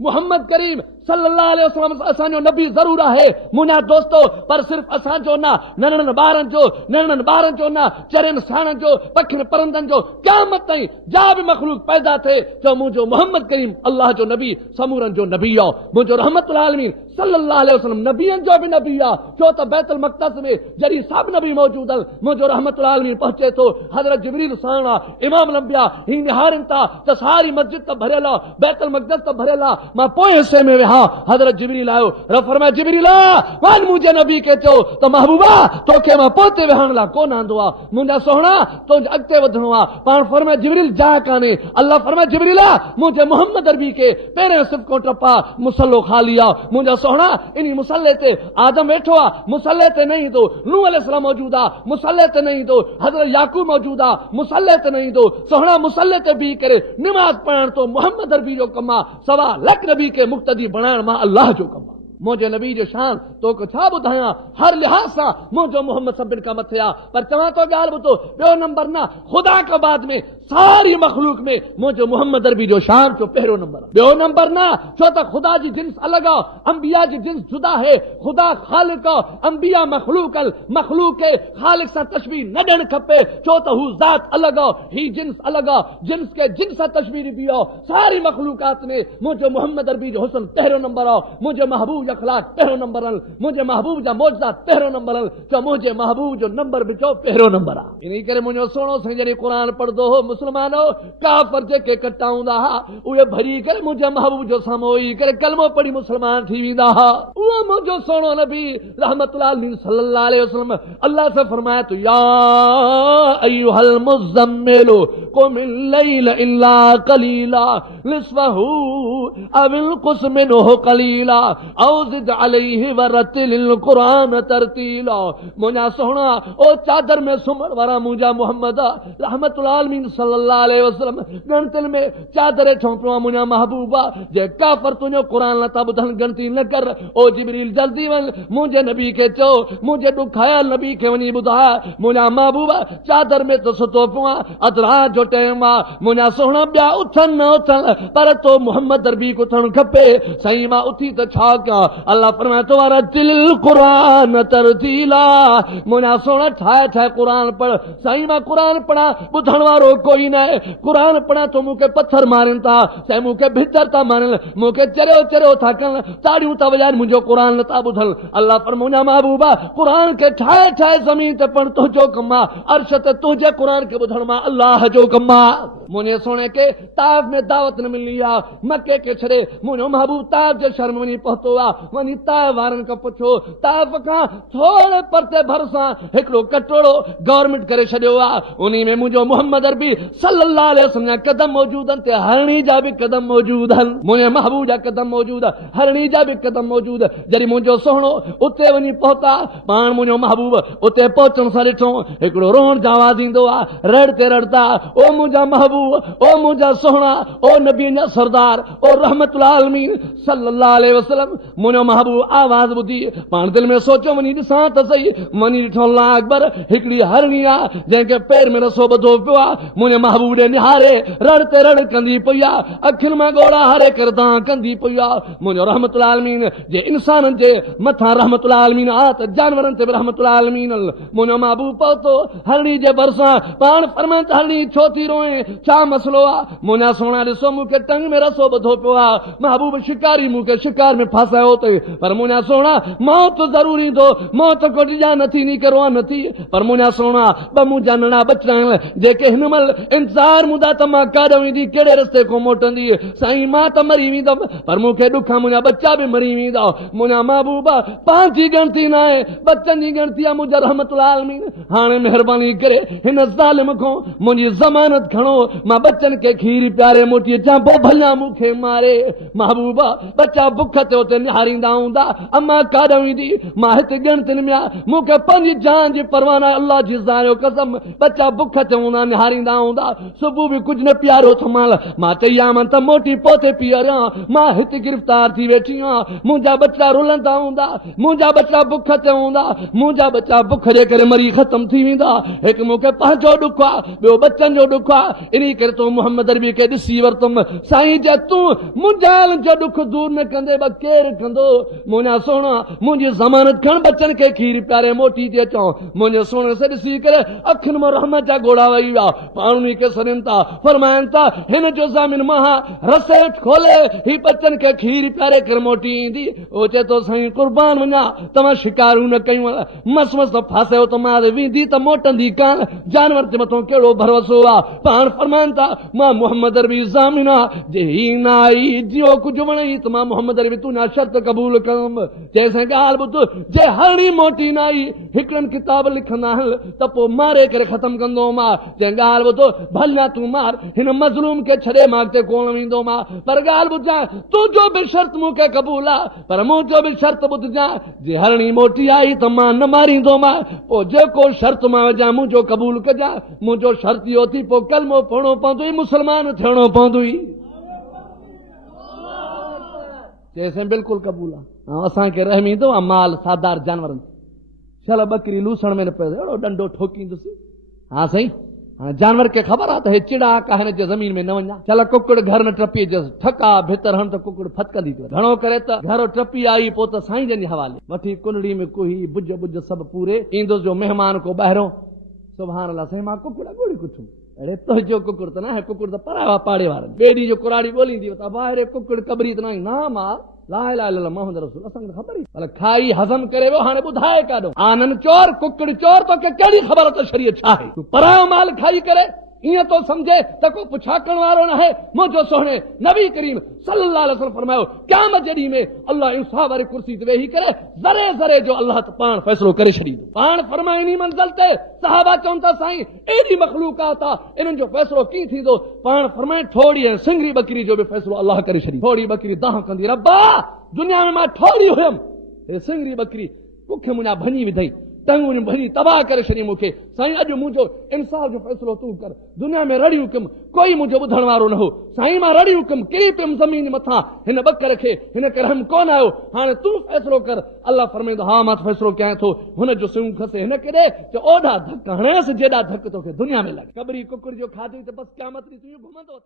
मोहम्मद करीम सल्लल्लाहु अलैहि वसल्लम असांजो नबी ज़रूर आहे मुंहिंजा दोस्तो, पर सिर्फ़ असांजो न, नंढनि ॿारनि जो न, चरियनि सियाणनि जो, पखियुनि परंदनि जो, क़यामत ताईं जा बि मख़लूक पैदा थिए चओ मुंहिंजो मोहम्मद करीम अल्लाह जो नबी समूरनि जो नबी आहे। मुंहिंजो रहमतुल आलमीन सल्लल्लाहु अलैहि वसल्लम नबियनि जो बि नबी आहे, छो त बैतुल मक़दस में जॾहिं सभु नबी मौजूद आहिनि, मुंहिंजो रहमतुल आलमीन पहुचे थो, हज़रत जिब्रील साण आहे, इमाम लंबिया ही निहारनि था त सारी मस्जिद त भरियल आहे, बैतुल मक़दस त भरियल आहे। मां पोएं हिसे में वेहा, हज़रत जिब्रील आयो, रब फरमाया जिब्रील वञ मुंहिंजे नबी खे चओ त महबूबा तोखे मां पोते वेहण लाइ कोन आंदो आहे, मुंहिंजा सोहणा तुंहिंजे अॻिते वधणो आहे। पाण फरमाया जिब्रील जा कान्हे, अल्लाह फरमाया जिब्रील मुंहिंजे मोहम्मद अरबी खे पहिरें सिदको टपा, मुसलो ख़ाली आहे, मुंहिंजा सोहणा इन मुसले ते आदम वेठो आहे, मुसले ते न ईंदो, नूह अलैहिस्सलाम मौजूद आहे, मुसले ते न ईंदो, हज़रत याकूब मौजूद आहे, मुसले ते न ईंदो। सोहणा मुसले ते बीह करे निमाज़ पढ़ण तो मोहम्मद अरबी जो कमु आहे, 1.25 लख नबी खे मुक़्तदी बणाइण मां अल्लाह जो कमु आहे। मुझे नबी जो शान तो को छा बुधाया हर लिहाज सा मुझे मोहम्मद सबिन का मथिया पर चवा तो गाल बुतो बो नंबर ना खुदा के बाद में सारी मखलूक में मुझे मोहम्मद अरबी जो शान जो पहरो नंबर बो नंबर ना छो तो खुदा जी जिन्स अलग अंबिया जी जिन्स जुदा है खुदा खालिक अंबिया मखलूक के खालिक सा तशबीह न ॾियण खपे छो तो हु जात अलग ही जिन्स अलग जिन्स के जिन्स सा तशबीह दी सारी मखलूकात में मुझे मोहम्मद अरबी जो हुसन पहरो नंबर मुझे महबूब जा अखलाक पहरो नंबर मुझे महबूब जा मौजज़ा पहरो नंबर चो मुझे महबूब जो नंबर भी चो पहरो नंबर इन करे मुझो सोनो से जड़ी कुरान पढ़दो हो मुसलमानो काफर जेके कटाउंदा उहे भरी करे मुझे महबूब जो सामोई करे कलमो पढ़ी मुसलमान थी विंदा वो मुझो सोनो नबी रहमतुल्लाह सल्लल्लाहु अलैहि वसल्लम अल्लाह से फरमाया तो या अय्युहल मुज़म्मिल कुमिल लैल इल्ला कलीला निस्फहु अविल कुस मिनहु कलीला औ ज़िद अलैहि वरतिल कुरान तरतीला मुझा सोना ओ चादर में सुमण वारा मुझा मोहम्मद रहमतुल्लाह आलमीन सल्लल्लाहु अलैहि वसल्लम गणतिल में चादर ठोंपवा मुझा महबूबा जे काफर तुझो कुरान लता बुधन गणती न कर ओ जिब्रील जल्दी वन मुझे नबी के चो मुझे दुखाया नबी के वनी बुधाया मुझा महबूबा चादर में तो सुतो पवा अदरा जो टाइम मुझा सोना ब्या उथन न उथन पर तो मोहम्मद अरबी को उथन खपे सही मां उथी तो छा का अल्लाह फरमाए तुम्हारा दिल कुरान तरतीला मुझा सोना ठाए ठाए कुरान पढ़ सही मां कुरान पढ़ा बुधण वारो कोई न कुरान पढ़ा तो मुके पत्थर मारन था से मुके भितर था मारन मुके चरियो था कन ताड़ियों था बजाय मुझो कुरान नता बुधल अल्लाह पर मुझा महबूबा कुरान के ठाए ठाए जमीन ते पण तुझो कमा अर्श ते तुझे कुरान के बुधण मा अल्लाह जो कमा मुझे सोने के ताइफ में दावत न मिली आ मक्के के छड़े मुझो महबूब ताइफ जे शर्म वनी पहुतो आ वनी ताइफ वारन का पुछो ताइफ का थोड़े परते भरसा एकड़ो कटोड़ो गवर्नमेंट करे छड़ियो आ उनी में मुझो मोहम्मद अरबी सल्लल्लाहु अलैहि वसल्लम कदम मौजूदन ते हरणी जा भी कदम मौजूदन मुझे महबूब जा कदम मौजूद हरणी जा भी कदम मौजूद जरी मुझो सोहणो उते वनी पहुता पाण मुझो महबूब उते पहुचण सां ॾिठो हिकिड़ो रोण जा आवाज़ ईंदो आहे रड़ते रड़ता ओ मुंहिंजा महबूब ओ मुंहिंजा सोहणा ओ नबी जा सरदार ओ रहमतुल्लाह आलमीन सल्लल्लाहु अलैहि वसल्लम मुंहिंजो महबूब आवाज़ ॿुधी पाण दिलि में सोचियो वञी ॾिसां त सही वञी ॾिठो अल्लाह अकबर हिकिड़ी हरणी आहे जंहिंखे पैर में रसो ॿधो पियो आहे मुंहिंजे महबूब ॾे निहारे रड़ते रड़ कंदी पई आहे अखियुनि मां ॻोड़ा हरे करदा कंदी पई आहे मुंहिंजो रहमतुल्लाह आलमीन जे इंसाननि जे मथां रहमतुल्लाह आलमीन आहे त जानवरनि ते बि रहमतुल्लाह आलमीन मुंहिंजो महबूब पहुतो हरणी जे भरिसां पाण फरमाए त हरणी छो थी रोए छा मसलो आहे मुंहिंजा सोना ॾिसो मूंखे टंग में रसो ॿधो पियो आहे महबूब शिकारी मूंखे शिकार में फासायो अथई पर मुंहिंजा सोना मौत ज़रूरी ईंदो मौत को ॾिजा नथी नी करो नथी पर मुंहिंजा सोना ॿ मुंहिंजा नंढा बच्चा आहिनि जेके हिन महिल इंतज़ार मुंदा त मां काॾे वेंदी कहिड़े रस्ते खां मोटंदी साईं मां त मरी वेंदमि पर मूंखे ॾुख आहे मुंहिंजा बच्चा बि मरी वेंदा मुंहिंजा महबूब पंहिंजी ॻणती न आहे बच्चनि जी ॻणती आहे मुंहिंजा रहमतुल्लाह आलमीन हाणे महिरबानी करे हिन ज़ालिम खां मुंहिंजी ज़मानत खणो मां बच्चनि खे खीर प्यारे मोटी अचां पोइ भला मूंखे मारे महबूबा बच्चा बुख ते उते निहारींदा हूंदा अम्मा काॾे वेंदी मां हिते ॻणतियुनि में मूंखे पंहिंजी जान जी परवाह न अल्लाह जी ज़ायो कसम बच्चा बुख ते हूंदा निहारींदा हूंदा सुबुह बि कुझु न प्यारो थमाल मां चई आहियां त मोटी पोते पीअर मां हिते गिरफ़्तार थी वेठी आहियां मुंहिंजा बच्चा रुलंदा हूंदा मुंहिंजा बच्चा बुख ते हूंदा मुंहिंजा बच्चा बुख जे करे मरी ख़तम थी वेंदा हिकु मूंखे पंहिंजो ॾुख आहे ॿियो बच्चनि जो ॾुख आहे इन करे तूं मोहम्मद अरबी खे ॾिसी वरितुमि साईं जे तूं मुंहिंजा जो ॾुख दूर न कंदे ब केरु कंदो मुंहिंजा सोना मुंहिंजी ज़मानत खण बच्चनि खे खीर प्यारे मोटी थी अचो मुंहिंजे सोने से ॾिसी करे अखियुनि मां रहमत जा घोड़ा वही विया पाण खे सड़नि था फरमाइनि था हिन जो ज़मीन मां रसे खोले ही बच्चनि खे खीर प्यारे करे मोटी ईंदी उहो चए थो साईं कुर्बान वञा तव्हां शिकारूं न कयूं मस मस फासियो त मां वेंदी त मोटंदी कान जानवर जे मथां कहिड़ो भरोसो आहे पाण फरमाइनि था मां मोहम्मद अरबी ज़ामिन आहे जे ही न आई जियो कुझु वणई त मां मोहम्मद अरबी तुंहिंजा शर्त क़बूल कंदुमि जंहिंसां ॻाल्हि ॿुध जे हरणी मोटी न आई हिकिड़नि किताब लिखंदा आहिनि त पोइ मारे करे ख़तम कंदो मां जंहिं ॻाल्हि ॿुधो भला तूं मार हिन मज़लूम खे छॾे मां अॻिते कोन वेंदो मां पर ॻाल्हि ॿुधां तुंहिंजो बि शर्त मूंखे क़बूल आहे पर मुंहिंजो बि शर्त ॿुधजांइ जे हरणी मोटी आई त मां न मारींदो मां पोइ जेको शर्त मां विझां मुंहिंजो क़बूल कजां मुंहिंजो शर्त इहो थी पोइ कलमो पढ़णो पवंदो मुसलमान थियणो पवंदो चइसि बिल्कुलु क़बूल आहे। असांखे रहम ईंदो आहे माल सादार जानवरनि चल बकरी लूसण में न पियो अहिड़ो डंडो ठोकींदुसि। हा साईं, हाणे जानवर खे ख़बर आहे त हे चिड़ाक आहे हिन जे ज़मीन में न वञा। चल कुकड़ घर न टपी अचसि, ठका भितर हण त कुकड़ फटकंदी थी। घणो करे त घर टपी आई पोइ त साईं जन जे हवाले वठी कुंडड़ी में कुही बुज बुज सभु पूरे ईंदुसि जो महिमान को ॿाहिरों सुभाणे अलाह साईं मां कुकड़ ॻोल्ही कुठुमि। अड़े तुंहिंजो कुकुर त न आहे, कुकुर त परायो आहे पाड़े वारनि। ॿिए ॾींहुं जो कुराड़ी ॻोल्हींदी त ॿाहिरि कुकड़ कबरी त न ना मां ला इलाहा इल्लल्लाह मोहम्मद रसूल असांखे ख़बर ई पर खाई हज़म करे वियो। हाणे ॿुधाए काॾो आनंद चोर कुकड़ चोर तोखे कहिड़ी ख़बर त शरीयत छा आहे? तूं परायो माल खाई करे ईअं तो सम्झे त को पुछा करण वारो न आहे। मुंहिंजो सोहणे नबी करीम सल्लल्लाहु अलैहि वसल्लम फरमायो क़यामत जे ॾींहुं में अल्लाह इंसाफ वारी कुर्सी ते वेही करे ज़रे ज़रे जो अल्लाह त पाण फ़ैसिलो करे छॾींदो। पाण फरमाए इन मंज़िल ते सहाबा चवनि था साईं एॾी मख़लूक़ात आहे इन्हनि जो फ़ैसिलो कीअं थींदो? पाण फरमाए थोड़ी ऐं सिंगरी बकरी जो बि फ़ैसिलो अल्लाह करे छॾी। थोड़ी बकरी दाह कंदी रब्बा दुनिया में मां ठोड़ी हुयमि, सिंगरी बकरी कुखे मुंहिंजा भञी विधई, टंगुनि भञी तबाह करे छॾी मूंखे। साईं अॼु मुंहिंजो इंसाफ़ जो फ़ैसिलो तूं कर। दुनिया में रड़ियूं कमु कोई मुंहिंजो ॿुधण वारो न हो। साईं मां रड़ियूं कमु किरी पियुमि ज़मीन मथां हिन ॿकर खे, हिन करे हम कोन आयो। हाणे तूं फ़ैसिलो कर। अल्लाह फरमाईंदो हा मां फ़ैसिलो कयां थो। हुनजो सिंह खसे हिन केॾे जो ओॾा धक हणेसि जेॾा धक तोखे दुनिया में लॻे। कबरी कुकुर जो खाधई त बसि क़यामत ॾींहुं तूं घुमंदो।